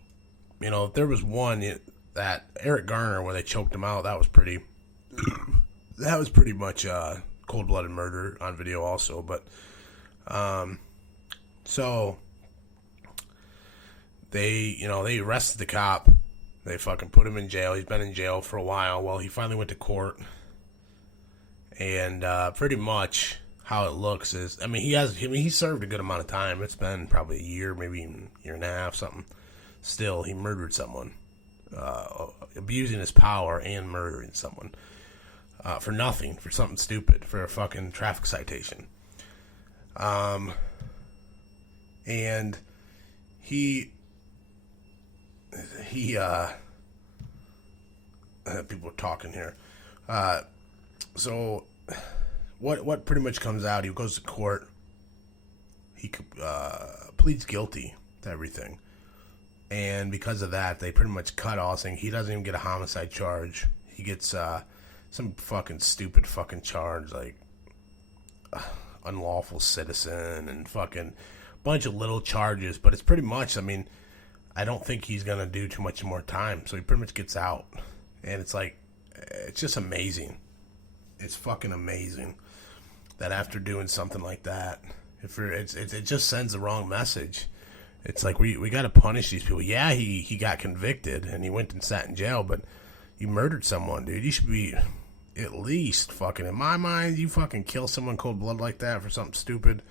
there was one, that Eric Garner, when they choked him out, that was pretty much cold-blooded murder on video also. But so they arrested the cop. They fucking put him in jail. He's been in jail for a while. Well, he finally went to court, and pretty much how it looks is, he served a good amount of time. It's been probably a year, maybe even a year and a half, something. Still, he murdered someone, abusing his power and murdering someone. For nothing, for something stupid, for a fucking traffic citation. And he people are talking here. So what pretty much comes out, he goes to court, he pleads guilty to everything. And because of that, they pretty much cut all, saying he doesn't even get a homicide charge. He gets some fucking stupid fucking charge, like unlawful citizen and fucking bunch of little charges. But it's pretty much, I don't think he's going to do too much more time. So he pretty much gets out. And it's like, it's just amazing. It's fucking amazing that after doing something like that, it just sends the wrong message. It's like, we got to punish these people. Yeah, he got convicted and he went and sat in jail, but you murdered someone, dude. You should be at least fucking, in my mind, you fucking kill someone cold blood like that for something stupid.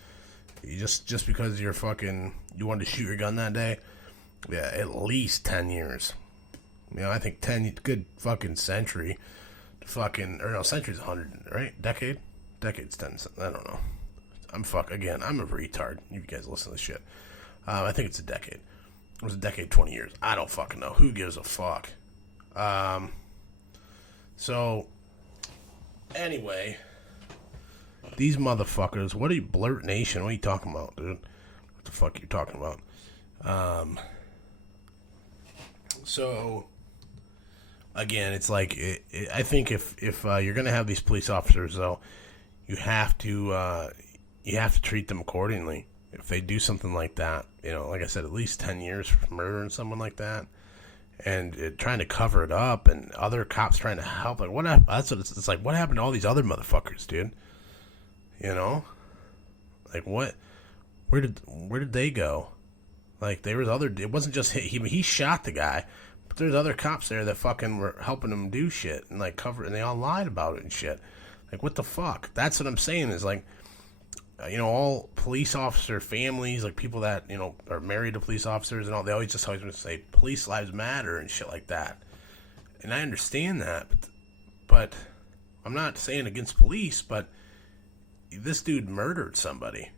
You just because you're fucking, you wanted to shoot your gun that day. Yeah, at least 10 years. I think 10, good fucking century. Century's 100, right? Decade? Decade's 10, I don't know. I'm a retard. You guys listen to this shit. I think it's a decade. It was a decade, 20 years. I don't fucking know. Who gives a fuck? So, anyway, these motherfuckers, what are you, Blurt Nation? What are you talking about, dude? What the fuck are you talking about? So, again, it's like, I think if you're going to have these police officers, though, you have to treat them accordingly. if they do something like that, you know, like I said, at least 10 years for murdering someone like that, and trying to cover it up, and other cops trying to help. Like, that's what it's like. What happened to all these other motherfuckers, dude? You know, like what? Where did they go? Like, there was other. It wasn't just he shot the guy, but there's other cops there that fucking were helping him do shit and like cover, and they all lied about it and shit. Like, what the fuck? That's what I'm saying. Is like, you know, all police officer families, like people that, you know, are married to police officers and all, they always say police lives matter and shit like that. And I understand that, but I'm not saying against police, but this dude murdered somebody.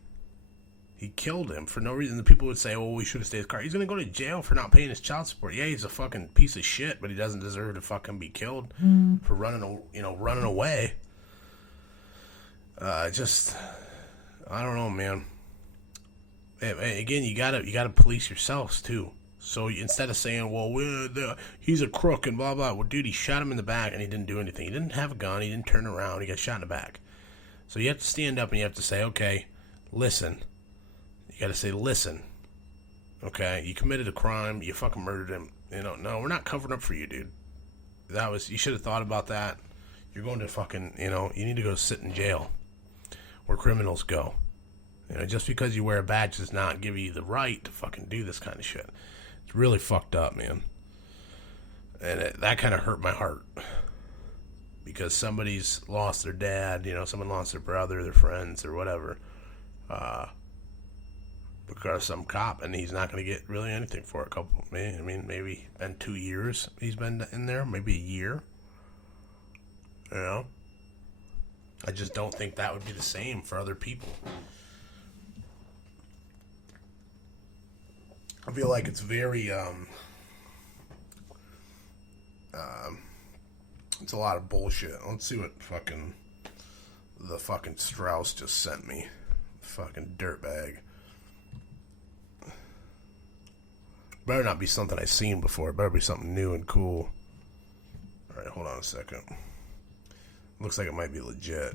He killed him for no reason. The people would say, oh, we should have stayed in his car. He's going to go to jail for not paying his child support. Yeah, he's a fucking piece of shit, but he doesn't deserve to fucking be killed for running away. I don't know, man. Again, you gotta police yourselves too. So instead of saying, well, he's a crook and blah blah, well, dude, he shot him in the back and he didn't do anything. He didn't have a gun. He didn't turn around. He got shot in the back. So you have to stand up and you have to say, okay, listen. You got to say, listen. Okay, you committed a crime. You fucking murdered him. You know, no, we're not covering up for you, dude. You should have thought about that. You're going to fucking, you know, you need to go sit in jail where criminals go. You know, just because you wear a badge does not give you the right to fucking do this kind of shit. It's really fucked up, man. And that kind of hurt my heart. Because somebody's lost their dad, you know, someone lost their brother, their friends, or whatever. Because of some cop, and he's not going to get really anything for it. Maybe been 2 years he's been in there, maybe a year. You know? I just don't think that would be the same for other people. I feel like it's very, it's a lot of bullshit. Let's see what the fucking Strauss just sent me. Fucking dirtbag. Better not be something I've seen before. It better be something new and cool. Alright, hold on a second. Looks like it might be legit.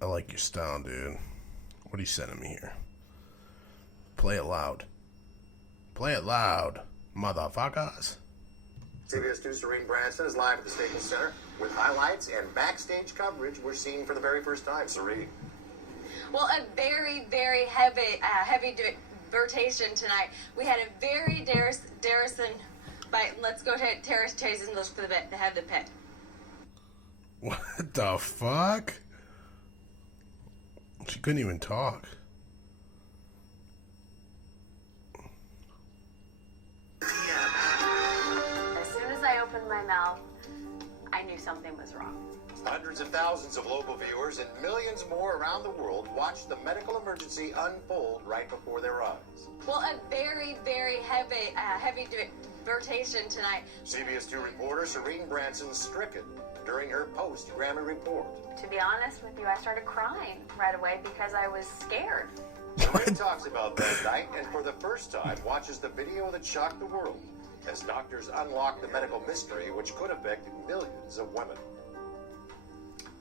I like your style, dude. What are you sending me here? Play it loud. Play it loud, motherfuckers. CBS 2's Serene Branson is live at the Staples Center with highlights and backstage coverage we're seeing for the very first time. Serene. Well, a very, very heavy rotation tonight. We had a very Darrison, but let's go to Terrace Chase and look for the head of the pit. What the fuck? She couldn't even talk. As soon as I opened my mouth, I knew something was wrong. Hundreds of thousands of local viewers and millions more around the world watched the medical emergency unfold right before their eyes. Well, a very, very heavy rotation tonight. CBS 2 reporter Serene Branson stricken during her post-Grammy report. To be honest with you, I started crying right away because I was scared. Serene talks about that night and for the first time watches the video that shocked the world as doctors unlock the medical mystery which could affect millions of women.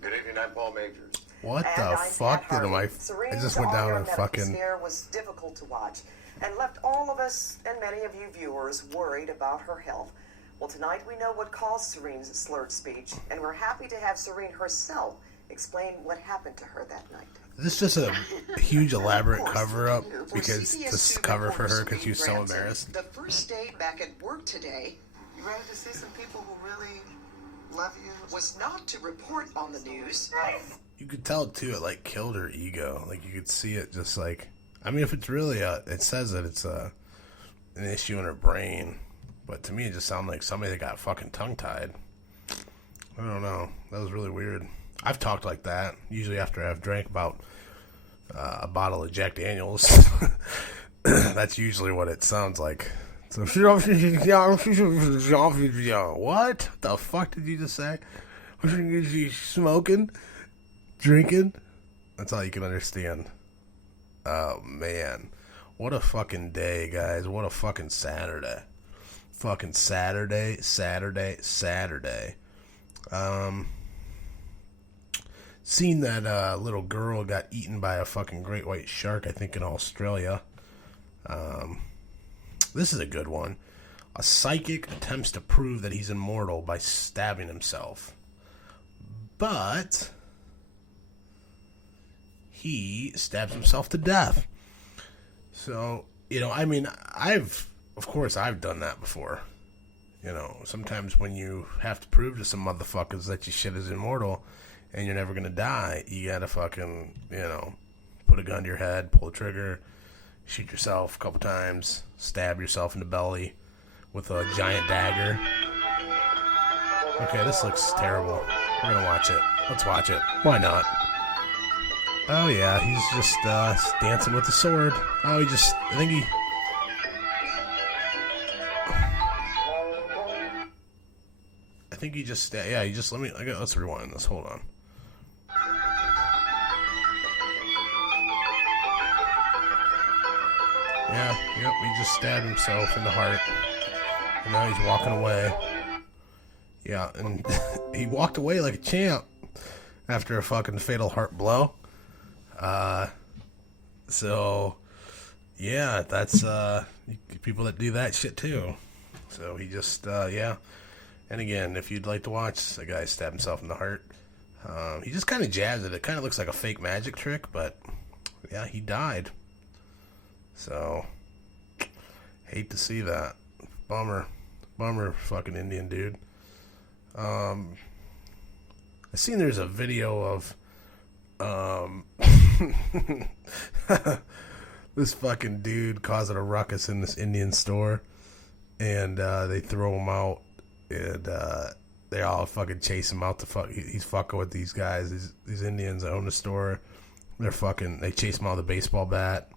Good evening, I'm Paul Majors. What the fuck did I just went down and fucking... scare was difficult to watch and left all of us and many of you viewers worried about her health. Well, tonight we know what caused Serene's slurred speech, and we're happy to have Serene herself explain what happened to her that night. This is just a huge elaborate cover-up because to cover for her because she was so embarrassed. The first day back at work today, you ready to see some people who really love you? Was not to report on the news. You could tell too, it like killed her ego. Like you could see it just like, I mean, if it's really it says that it's an issue in her brain, but to me it just sounded like somebody that got fucking tongue-tied. I don't know. That was really weird. I've talked like that usually after I've drank about a bottle of Jack Daniels. That's usually what it sounds like. So, what the fuck did you just say? Smoking? Drinking? That's all you can understand. Oh, man. What a fucking day, guys. What a fucking Saturday. Fucking Saturday. Seen that little girl got eaten by a fucking great white shark, I think in Australia. This is a good one. A psychic attempts to prove that he's immortal by stabbing himself. But he stabs himself to death. So, you know, I mean, I've done that before. You know, sometimes when you have to prove to some motherfuckers that your shit is immortal and you're never gonna die, you gotta fucking, you know, put a gun to your head, pull the trigger, shoot yourself a couple times, stab yourself in the belly with a giant dagger. Okay, this looks terrible. We're gonna watch it. Let's watch it. Why not? Oh yeah, he's just dancing with the sword. Oh, let's rewind this. Hold on. Yeah, yep, he just stabbed himself in the heart. And now he's walking away. Yeah, and he walked away like a champ after a fucking fatal heart blow. So, yeah, that's people that do that shit too. So he just, yeah. And again, if you'd like to watch a guy stab himself in the heart, he just kind of jazzed it. It kind of looks like a fake magic trick, but yeah, he died. So, hate to see that. Bummer, fucking Indian dude. I seen there's a video of this fucking dude causing a ruckus in this Indian store, and they throw him out, and they all fucking chase him out. He's fucking with these guys, these Indians that own the store. They chase him out with a baseball bat,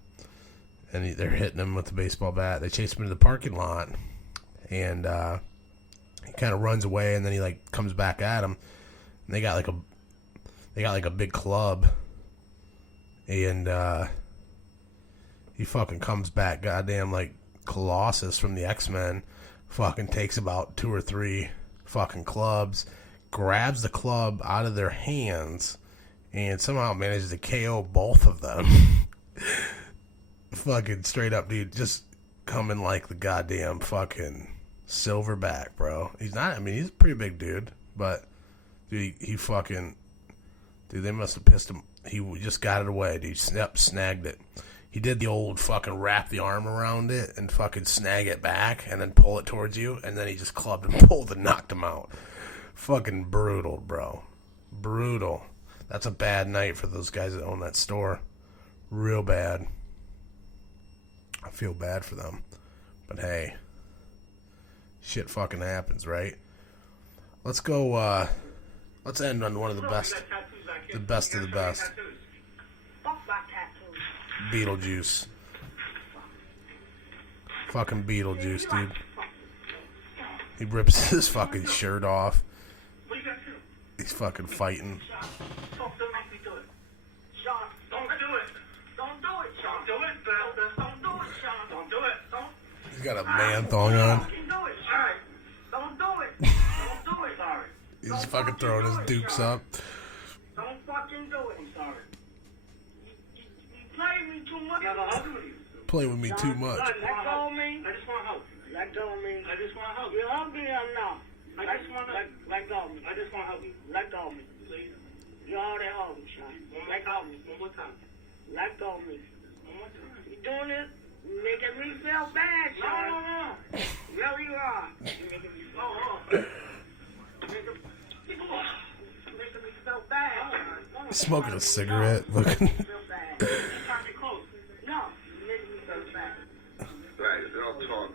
and they're hitting him with the baseball bat. They chase him into the parking lot, and he kind of runs away, and then he like comes back at him. And they got like a big club, and he fucking comes back, goddamn like Colossus from the X-Men. Fucking takes about 2 or 3 fucking clubs, grabs the club out of their hands, and somehow manages to KO both of them. Fucking straight up, dude, just coming like the goddamn fucking silverback, bro. He's a pretty big dude, but dude, he fucking, dude, they must have pissed him. He just got it away, dude. Snagged it. He did the old fucking wrap the arm around it and fucking snag it back and then pull it towards you, and then he just clubbed and pulled and knocked him out. Fucking brutal, bro. Brutal. That's a bad night for those guys that own that store. Real bad. I feel bad for them. But hey, shit fucking happens, right? Let's go, let's end on one of the best of the best. Beetlejuice. Fucking Beetlejuice, dude. He rips his fucking shirt off. He's fucking fighting. He's got a man thong on. He's fucking throwing his dukes up. Don't fucking do it. I'm sorry. You play me too much. Play with me too much. Let go of me. I just want to help. Let go of me. I just want to help. You're hungry or not? I just want to let go of me. I just want to help you. Let go of me. Please. You're already home, son. Let go of me. One more time. Let go of me. One more time. You're doing this? You're making me feel bad, son. No. Really you are. You're making me feel bad. Making me feel bad. Smoking a cigarette. Looking.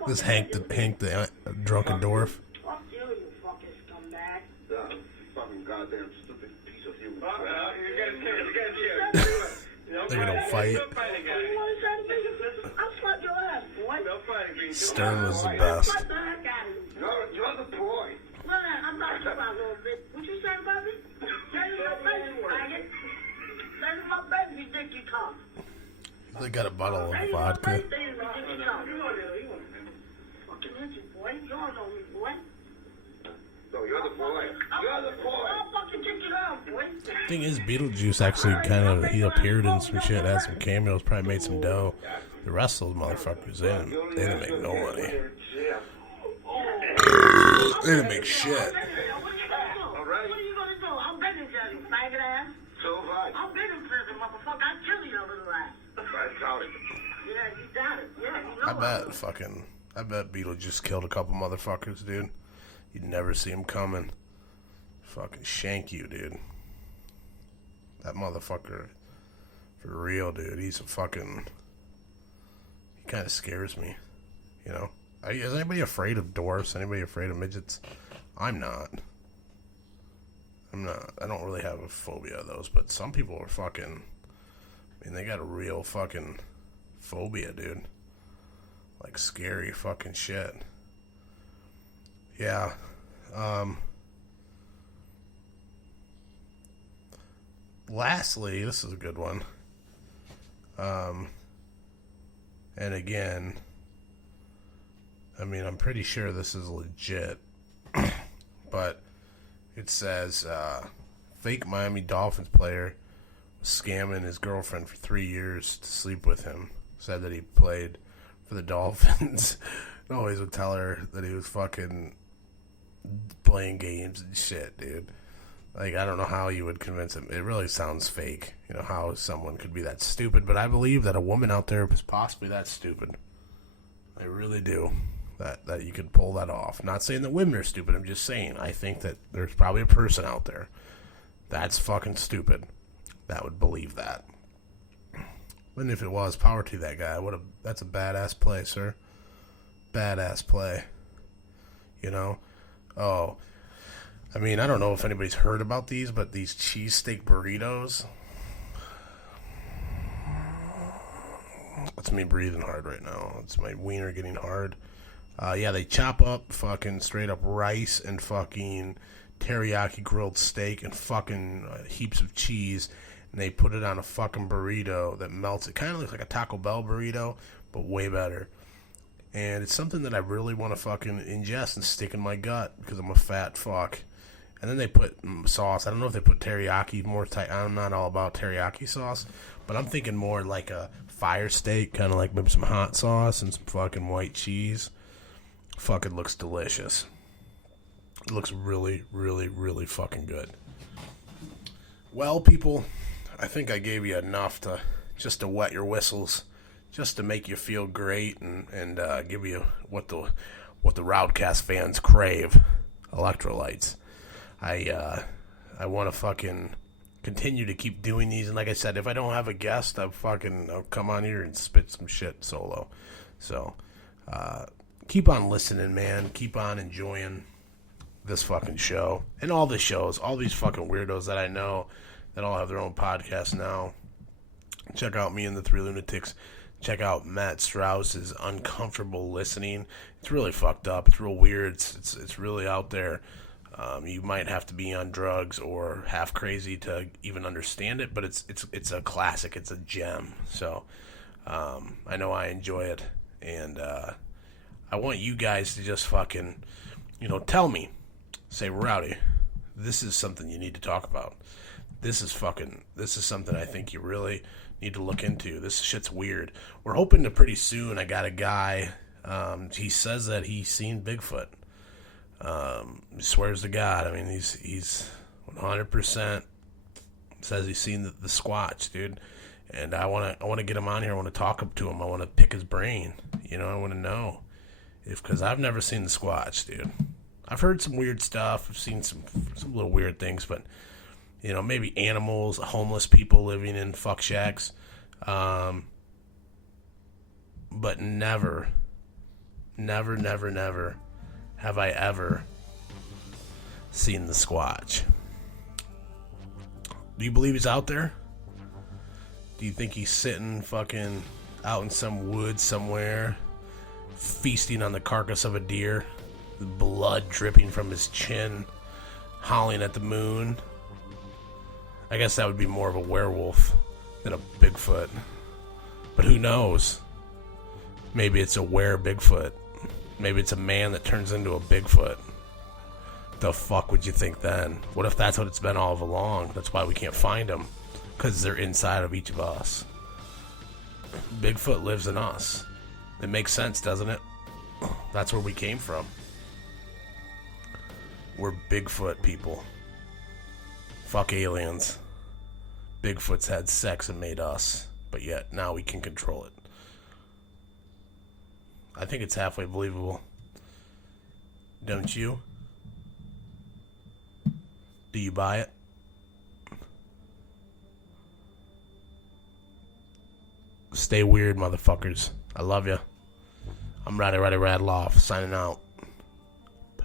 This Hank the drunken dwarf. Fuck you, you fucking scumbag. Fucking goddamn stupid piece of human They're gonna fight. I'll slap your ass, boy. Stern was the best. You're the boy. I'm not sure about a little bit. What you say about me? That's my baby, faggot. That's my baby, dick you come. They got a bottle of vodka. Boy, you don't know me, boy. No, you're the boy. You're the boy. I'll fucking kick you out. Thing is, Beetlejuice actually he appeared in some shit, had some cameos, probably made some dough. The rest of those motherfuckers, they didn't make no money. They didn't make shit. I bet Beetlejuice killed a couple motherfuckers, dude. You'd never see him coming. Fucking shank you, dude. That motherfucker, for real, dude. He's a fucking... He kind of scares me, you know? Is anybody afraid of dwarfs? Anybody afraid of midgets? I'm not. I don't really have a phobia of those, but some people are fucking... I mean, they got a real fucking phobia, dude. Like, scary fucking shit. Yeah. Lastly, this is a good one. And again, I mean, I'm pretty sure this is legit, but it says, fake Miami Dolphins player was scamming his girlfriend for 3 years to sleep with him. Said that he played for the Dolphins. Always would tell her that he was fucking playing games and shit, dude. Like, I don't know how you would convince him. It really sounds fake, you know, how someone could be that stupid. But I believe that a woman out there is possibly that stupid. I really do. That you could pull that off. Not saying that women are stupid. I'm just saying I think that there's probably a person out there that's fucking stupid that would believe that. And if it was, power to that guy. That's a badass play, sir. Badass play. You know? Oh, I mean, I don't know if anybody's heard about these, but these cheesesteak burritos. That's me breathing hard right now. It's my wiener getting hard. Yeah, they chop up fucking straight up rice and fucking teriyaki grilled steak and fucking heaps of cheese, and they put it on a fucking burrito that melts. It kind of looks like a Taco Bell burrito, but way better. And it's something that I really want to fucking ingest and stick in my gut because I'm a fat fuck. And then they put sauce. I don't know if they put teriyaki more tight. I'm not all about teriyaki sauce, but I'm thinking more like a fire steak, kind of like maybe some hot sauce and some fucking white cheese. Fucking looks delicious. It looks really, really, really fucking good. Well, people, I think I gave you enough to wet your whistles, just to make you feel great and give you what the RowdCAST fans crave, electrolytes. I want to fucking continue to keep doing these, and like I said, if I don't have a guest, I'll come on here and spit some shit solo. So, keep on listening, man. Keep on enjoying this fucking show and all the shows, all these fucking weirdos that I know that all have their own podcasts now. Check out me and the Three Lunatics. Check out Matt Strauss's Uncomfortable Listening. It's really fucked up. It's real weird. It's really out there. You might have to be on drugs or half crazy to even understand it, but it's a classic. It's a gem. So I know I enjoy it, and I want you guys to just fucking, tell me. Say, Rowdy, this is something you need to talk about. This is something I think you really need to look into. This shit's weird. We're hoping to pretty soon. I got a guy, he says that he's seen Bigfoot. He swears to God. I mean, he's 100% says he's seen the Squatch, dude. And I want to get him on here. I want to talk to him. I want to pick his brain. I want to know because I've never seen the Squatch, dude. I've heard some weird stuff. I've seen some little weird things, but maybe animals, homeless people living in fuck shacks. But never have I ever seen the Squatch. Do you believe he's out there? Do you think he's sitting fucking out in some woods somewhere, feasting on the carcass of a deer, the blood dripping from his chin, howling at the moon? I guess that would be more of a werewolf than a Bigfoot. But who knows? Maybe it's a were Bigfoot. Maybe it's a man that turns into a Bigfoot. the fuck would you think then? What if that's what it's been all along? That's why we can't find them. Because they're inside of each of us. Bigfoot lives in us. It makes sense, doesn't it? That's where we came from. We're Bigfoot people. Fuck aliens. Bigfoot's had sex and made us. But yet, now we can control it. I think it's halfway believable. Don't you? Do you buy it? Stay weird, motherfuckers. I love you. I'm Rowdy Radloff, signing out.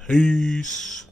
Peace.